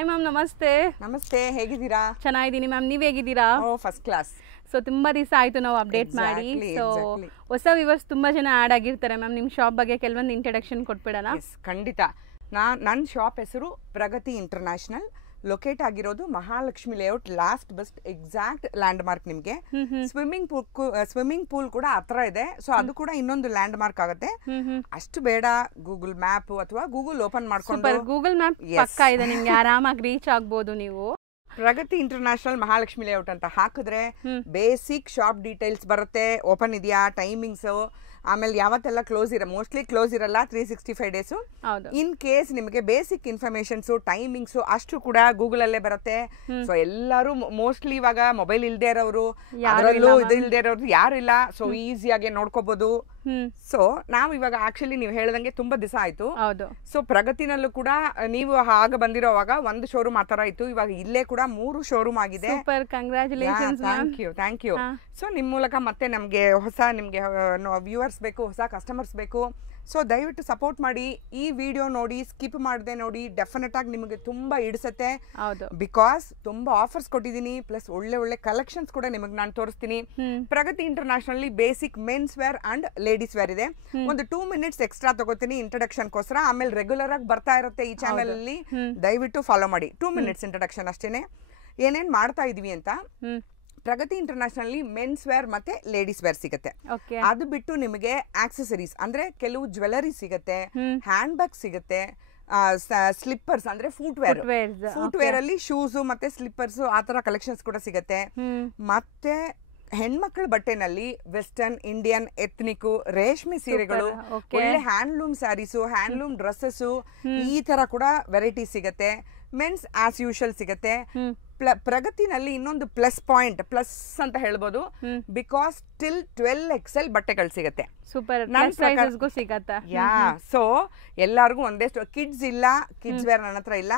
Hi ma'am, ನಮಸ್ತೆ. ನಮಸ್ತೆ, ಹೇಗಿದ್ದೀರಾ? ಚೆನ್ನಾಗಿದ್ದೀನಿ ಮ್ಯಾಮ್, ನೀವು ಹೇಗಿದ್ದೀರಾ? First class. ಸೊ ತುಂಬಾ ದಿವಸ ಆಯ್ತು ನಾವು ಅಪ್ಡೇಟ್ ಮಾಡಿ. ಸೊ ಹೊಸ ವ್ಯೂವರ್ಸ್ ತುಂಬಾ ಜನ ಆಡ್ ಆಗಿರ್ತಾರೆ ಮ್ಯಾಮ್. ನಿಮ್ಮ ಶಾಪ್ ಬಗ್ಗೆ ಕೆಲವೊಂದು ಇಂಟ್ರಡಕ್ಷನ್ ಕೊಟ್ಬಿಡೋಣ? ಖಂಡಿತ. ನನ್ನ ಶಾಪ್ ಹೆಸರು ಪ್ರಗತಿ ಇಂಟರ್ನ್ಯಾಷನಲ್. ಲೊಕೇಟ್ ಆಗಿರೋದು Mahalakshmi layout, last bus exact land mark. ನಿಮಗೆ ಸ್ವಿಮ್ಮಿಂಗ್ ಪೂಲ್ ಕೂಡ ಹತ್ರ ಇದೆ, ಸೊ ಅದು ಕೂಡ ಇನ್ನೊಂದು ಲ್ಯಾಂಡ್ ಮಾರ್ಕ್ ಆಗುತ್ತೆ. ಅಷ್ಟು ಬೇಡ, ಗೂಗಲ್ ಮ್ಯಾಪ್ ಅಥವಾ ಗೂಗಲ್ ಓಪನ್ ಮಾಡ್ಕೊಂಡು ಗೂಗಲ್ ಮ್ಯಾಪ್ ಪಕ್ಕ ಇದೆ, ನಿಮ್ಗೆ ಆರಾಮಾಗಿ ರೀಚ್ ಆಗ್ಬೋದು. ನೀವು ಪ್ರಗತಿ ಇಂಟರ್ನ್ಯಾಷನಲ್ ಮಹಾಲಕ್ಷ್ಮಿ ಲೇಔಟ್ ಅಂತ ಹಾಕಿದ್ರೆ ಬೇಸಿಕ್ ಶಾಪ್ ಡೀಟೇಲ್ಸ್ ಬರುತ್ತೆ. ಓಪನ್ ಇದೆಯಾ, ಟೈಮಿಂಗ್ಸ್, ಆಮೇಲೆ ಯಾವತ್ತೆಲ್ಲ ಕ್ಲೋಸ್ ಮೋಸ್ಟ್ಲಿ ಕ್ಲೋಸ್ ಇರಲ್ಲ 365 ಡೇಸು. ಇನ್ ಕೇಸ್ ನಿಮಗೆ ಬೇಸಿಕ್ ಇನ್ಫಾರ್ಮೇಶನ್ಸು, ಟೈಮಿಂಗ್ಸು ಅಷ್ಟು ಕೂಡ ಗೂಗಲ್ ಅಲ್ಲೇ ಬರುತ್ತೆ. ಸೊ ಎಲ್ಲರೂ ಮೋಸ್ಟ್ಲಿ ಇವಾಗ ಮೊಬೈಲ್ ಇಲ್ದೇ ಇರೋರು, ಅದರಲ್ಲೂ ಇದು ಇಲ್ದೇ ಇರೋರು ಯಾರು ಇಲ್ಲ, ಸೊ ಈಸಿಯಾಗಿ ನೋಡ್ಕೋಬಹುದು. ಸೊ ನಾವು ಇವಾಗ ಆಕ್ಚುಲಿ ನೀವು ಹೇಳ್ದಂಗೆ ತುಂಬಾ ದಿವಸ ಆಯ್ತು. ಸೊ ಪ್ರಗತಿನಲ್ಲೂ ಕೂಡ ನೀವು ಆಗ ಬಂದಿರೋವಾಗ ಒಂದು ಶೋರೂಮ್ ಆ ತರ ಇತ್ತು, ಇವಾಗ ಇಲ್ಲೇ ಕೂಡ 3 ಶೋರೂಮ್ ಆಗಿದೆ. Thank you. ಸೊ ನಿಮ್ ಮೂಲಕ ಮತ್ತೆ ನಮ್ಗೆ ನಿಮ್ಗೆ ವ್ಯೂವರ್ಸ್ ಬೇಕು, ಹೊಸ ಕಸ್ಟಮರ್ಸ್ ಬೇಕು. ಸೊ ದಯವಿಟ್ಟು ಸಪೋರ್ಟ್ ಮಾಡಿ. ಈ ವಿಡಿಯೋ ನೋಡಿ, ಸ್ಕಿಪ್ ಮಾಡದೆ ನೋಡಿ, ಡೆಫಿನೆಟ್ ಆಗಿ ನಿಮಗೆ ತುಂಬಾ ಇಡಿಸುತ್ತೆ. ಬಿಕಾಸ್ ತುಂಬಾ ಆಫರ್ಸ್ ಕೊಟ್ಟಿದ್ದೀನಿ, ಪ್ಲಸ್ ಒಳ್ಳೆ ಒಳ್ಳೆ ಕಲೆಕ್ಷನ್ಸ್ ಕೂಡ ನಿಮಗೆ ನಾನು ತೋರಿಸ್ತೀನಿ. Pragati international basic men's wear and ladies wear ಇದೆ. ಒಂದು 2 ಮಿನಿಟ್ಸ್ ಎಕ್ಸ್ಟ್ರಾ ತಗೋತೀನಿ ಇಂಟ್ರಡಕ್ಷನ್ ಗೋಸ್ಕರ, ಆಮೇಲೆ ರೆಗ್ಯುಲರ್ ಆಗಿ ಬರ್ತಾ ಇರುತ್ತೆ ಈ ಚಾನೆಲ್ ಅಲ್ಲಿ. ದಯವಿಟ್ಟು ಫಾಲೋ ಮಾಡಿ. 2 ಮಿನಿಟ್ಸ್ ಇಂಟ್ರಡಕ್ಷನ್ ಅಷ್ಟೇನೆ. ಏನೇನ್ ಮಾಡ್ತಾ ಇದೀವಿ ಅಂತ. ಪ್ರಗತಿ ಇಂಟರ್ನ್ಯಾಷನಲ್ ಮೆನ್ಸ್ ವೇರ್ ಮತ್ತೆ ಲೇಡೀಸ್ ವೇರ್ ಸಿಗುತ್ತೆ. ಅದು ಬಿಟ್ಟು ನಿಮಗೆ ಆಕ್ಸೆಸರೀಸ್ ಅಂದ್ರೆ ಕೆಲವು ಜ್ಯುವೆಲರಿ ಸಿಗುತ್ತೆ, ಹ್ಯಾಂಡ್ ಬ್ಯಾಗ್ ಸಿಗುತ್ತೆ, ಸ್ಲಿಪ್ಪರ್ಸ್ ಅಂದ್ರೆ ಫುಟ್ ವೇರ್ ಅಲ್ಲಿ ಶೂಸ್ ಮತ್ತೆ ಸ್ಲಿಪ್ಪರ್ಸ್ ಆ ತರ ಕಲೆಕ್ಷನ್ಸ್ ಕೂಡ ಸಿಗುತ್ತೆ. ಮತ್ತೆ ಹೆಣ್ಮಕ್ಳ ಬಟ್ಟೆನಲ್ಲಿ ವೆಸ್ಟರ್ನ್, ಇಂಡಿಯನ್, ಎಥ್ನಿಕ್, ರೇಷ್ಮೆ ಸೀರೆಗಳು, ಒಳ್ಳೆ ಹ್ಯಾಂಡ್ಲೂಮ್ ಸ್ಯಾರೀಸು, ಹ್ಯಾಂಡ್ಲೂಮ್ ಡ್ರೆಸ್ಸಸ್, ಈ ತರ ಕೂಡ ವೆರೈಟಿ ಸಿಗುತ್ತೆ. ಮೆನ್ಸ್ ಆಸ್ ಯೂಶಲ್ ಸಿಗುತ್ತೆ. ಪ್ರಗತಿನಲ್ಲಿ ಇನ್ನೊಂದು ಪ್ಲಸ್ ಅಂತ ಹೇಳ್ಬೋದು, ಬಿಕಾಸ್ ಟಿಲ್ 12XL ಬಟ್ಟೆಗಳು ಸಿಗುತ್ತೆ. ಸೂಪರ್. ಸೊ ಎಲ್ಲಾರ್ಗು ಒಂದೇ. ಕಿಡ್ಸ್ ಇಲ್ಲ, ಕಿಡ್ಸ್ ವೇರ್ ನನ್ನ ಹತ್ರ ಇಲ್ಲ.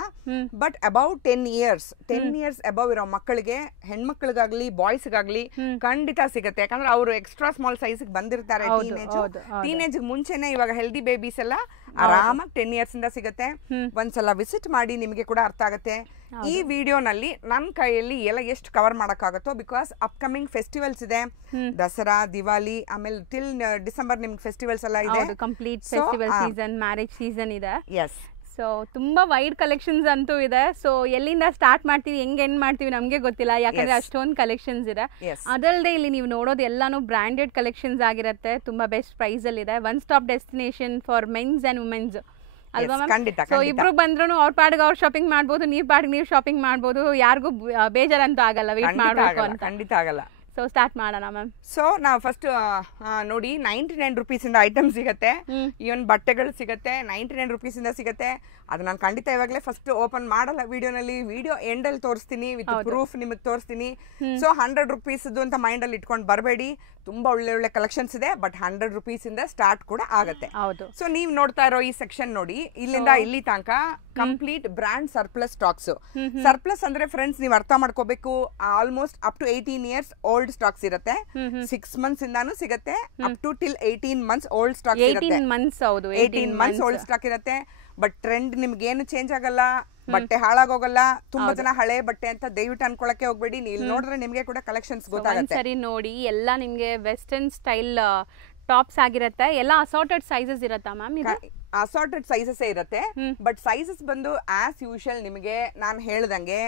ಬಟ್ ಅಬೌವ್ 10 ಇಯರ್ಸ್ ಅಬೌವ್ ಇರೋ ಮಕ್ಕಳಿಗೆ, ಹೆಣ್ಮಕ್ಳಿಗಾಗ್ಲಿ ಬಾಯ್ಸ್ಗಾಗ್ಲಿ ಖಂಡಿತ ಸಿಗುತ್ತೆ. ಯಾಕಂದ್ರೆ ಅವರು ಎಕ್ಸ್ಟ್ರಾ ಸ್ಮಾಲ್ ಸೈಜ್ ಬಂದಿರ್ತಾರೆ. ಟೀನೇಜ್ ಮುಂಚೆನೆ ಇವಾಗ ಹೆಲ್ದಿ ಬೇಬೀಸ್ ಎಲ್ಲ ಆರಾಮಾಗಿ 10 ಇಯರ್ಸ್ ಇಂದ ಸಿಗುತ್ತೆ. ಒಂದ್ಸಲ ವಿಸಿಟ್ ಮಾಡಿ, ನಿಮಗೆ ಕೂಡ ಅರ್ಥ ಆಗುತ್ತೆ. ಈ ವಿಡಿಯೋನಲ್ಲಿ ನನ್ನ ಕೈಯಲ್ಲಿ ಎಲ್ಲ ಎಷ್ಟು ಕವರ್ ಮಾಡಕ್ಕಾಗತ್ತೋ, ಬಿಕಾಸ್ ಅಪ್ಕಮಿಂಗ್ ಫೆಸ್ಟಿವಲ್ಸ್ ಇದೆ, ದಸರಾ, ದಿವಾಲಿ, ಆಮೇಲೆ ಟಿಲ್ ಡಿಸೆಂಬರ್ ನಿಮ್ಗೆ ಫೆಸ್ಟಿವಲ್ಸ್ ಎಲ್ಲ ಇದೆ. Complete festival season, marriage season ಇದೆ. ಎಸ್. ಸೊ ತುಂಬಾ ವೈಡ್ ಕಲೆಕ್ಷನ್ಸ್ ಅಂತೂ ಇದೆ. ಸೊ ಎಲ್ಲಿಂದ ಸ್ಟಾರ್ಟ್ ಮಾಡ್ತೀವಿ, ಹೆಂಗ್ ಎಂಡ್ ಮಾಡ್ತೀವಿ ನಮ್ಗೆ ಗೊತ್ತಿಲ್ಲ, ಯಾಕಂದ್ರೆ ಅಷ್ಟೊಂದು ಕಲೆಕ್ಷನ್ಸ್ ಇದೆ. ಅದಲ್ಲದೆ ಇಲ್ಲಿ ನೀವು ನೋಡೋದು ಎಲ್ಲಾನು ಬ್ರಾಂಡೆಡ್ ಕಲೆಕ್ಷನ್ಸ್ ಆಗಿರುತ್ತೆ. ತುಂಬಾ ಬೆಸ್ಟ್ ಪ್ರೈಸ್ ಅಲ್ಲಿ ಇದೆ. One stop destination for mens and womens ಅಲ್ವಾ ಮ್ಯಾಮ್? ಸೊ ಇಬ್ರು ಬಂದ್ರು ಅವ್ರ ಪಾಡಿಗೆ ಅವ್ರು ಶಾಪಿಂಗ್ ಮಾಡ್ಬೋದು, ನೀವ್ ಪಾಡಿಗೆ ನೀವು ಶಾಪಿಂಗ್ ಮಾಡ್ಬೋದು. ಯಾರಿಗೂ ಬೇಜಾರಂತೂ ಆಗಲ್ಲ ವೇಟ್ ಮಾಡ್ಬೇಕು ಅಂತ. ಖಂಡಿತ ಆಗಲ್ಲ. ಸೊ ಸ್ಟಾರ್ಟ್ ಮಾಡೋಣ ಮ್ಯಾಮ್. ಸೊ ನಾವು ಫಸ್ಟ್ ನೋಡಿ 99 ರುಪೀಸ್ ಇಂದ ಐಟಮ್ ಸಿಗುತ್ತೆ. ಇವನ್ ಬಟ್ಟೆಗಳು ಸಿಗುತ್ತೆ 99 ರುಪೀಸ್ ಇಂದ ಸಿಗುತ್ತೆ. ಅದು ನಾನು ಖಂಡಿತ ಇವಾಗಲೇ ಫಸ್ಟ್ ಓಪನ್ ಮಾಡಲ್ಲ ವಿಡಿಯೋನಲ್ಲಿ. ವಿಡಿಯೋ ಎಂಡ್ ಅಲ್ಲಿ ತೋರಿಸ್ತೀನಿ, ವಿತ್ ಪ್ರೂಫ್ ನಿಮಗೆ ತೋರಿಸ್ತೀನಿ. ಸೊ 100 ರುಪೀಸ್ ಅಂತ ಮೈಂಡ್ ಅಲ್ಲಿ ಇಟ್ಕೊಂಡು ಬರಬೇಡಿ. ತುಂಬಾ ಒಳ್ಳೆ ಒಳ್ಳೆ ಕಲೆಕ್ಷನ್ಸ್ ಇದೆ, ಬಟ್ 100 ರುಪೀಸ್ ಇಂದ ಸ್ಟಾರ್ಟ್ ಕೂಡ ಆಗುತ್ತೆ. ಸೊ ನೀವ್ ನೋಡ್ತಾ ಇರೋ ಈ ಸೆಕ್ಷನ್ ನೋಡಿ, ಇಲ್ಲಿಂದ ಇಲ್ಲಿ ತನಕ complete brand surplus stocks. Surplus ಅಂದ್ರೆ ಫ್ರೆಂಡ್ಸ್ ನೀವು ಅರ್ಥ ಮಾಡ್ಕೋಬೇಕು, almost up to 18 years old stocks ಇರುತ್ತೆ. 6 ಮಂತ್ಸ್ ಇಂದಾನು ಸಿಗುತ್ತೆ, up to till 18 months old stock ಇರುತ್ತೆ. 18 ಮಂತ್ಸ್ ಓಲ್ಡ್ ಸ್ಟಾಕ್ ಇರುತ್ತೆ. ಬಟ್ ಟ್ರೆಂಡ್ ನಿಮ್ಗೆ ಏನು ಚೇಂಜ್ ಆಗಲ್ಲ, ಬಟ್ಟೆ ಹಾಳಾಗೋಗಲ್ಲ. ತುಂಬಾ ಜನ ಹಳೆ ಬಟ್ಟೆ ಅಂತ ದಯವಿಟ್ಟು ಅನ್ಕೊಳಕ್ಕೆ ಹೋಗ್ಬೇಡಿ. ನೀವು ನೋಡಿದ್ರೆ ನಿಮ್ಗೆ ಕೂಡ ಕಲೆಕ್ಷನ್ಸ್ ಗೊತ್ತಾಗುತ್ತೆ. ಸರಿ ನೋಡಿ, ಎಲ್ಲ ನಿಮ್ಗೆ ವೆಸ್ಟರ್ನ್ ಸ್ಟೈಲ್ ಟಾಪ್ಸ್ ಆಗಿರುತ್ತೆ. ಎಲ್ಲ ಅಸಾರ್ಟೆಡ್ ಸೈಜಸ್ ಇರುತ್ತಾ ಮ್ಯಾಮ್? ಇದು ಅಸಾರ್ಟೆಡ್ ಸೈಜಸ್ ಇರುತ್ತೆ, ಬಟ್ ಸೈಜಸ್ ಬಂದು ಆಸ್ ಯೂಶಲ್ ನಿಮಗೆ ನಾನು ಹೇಳ್ದಂಗೆ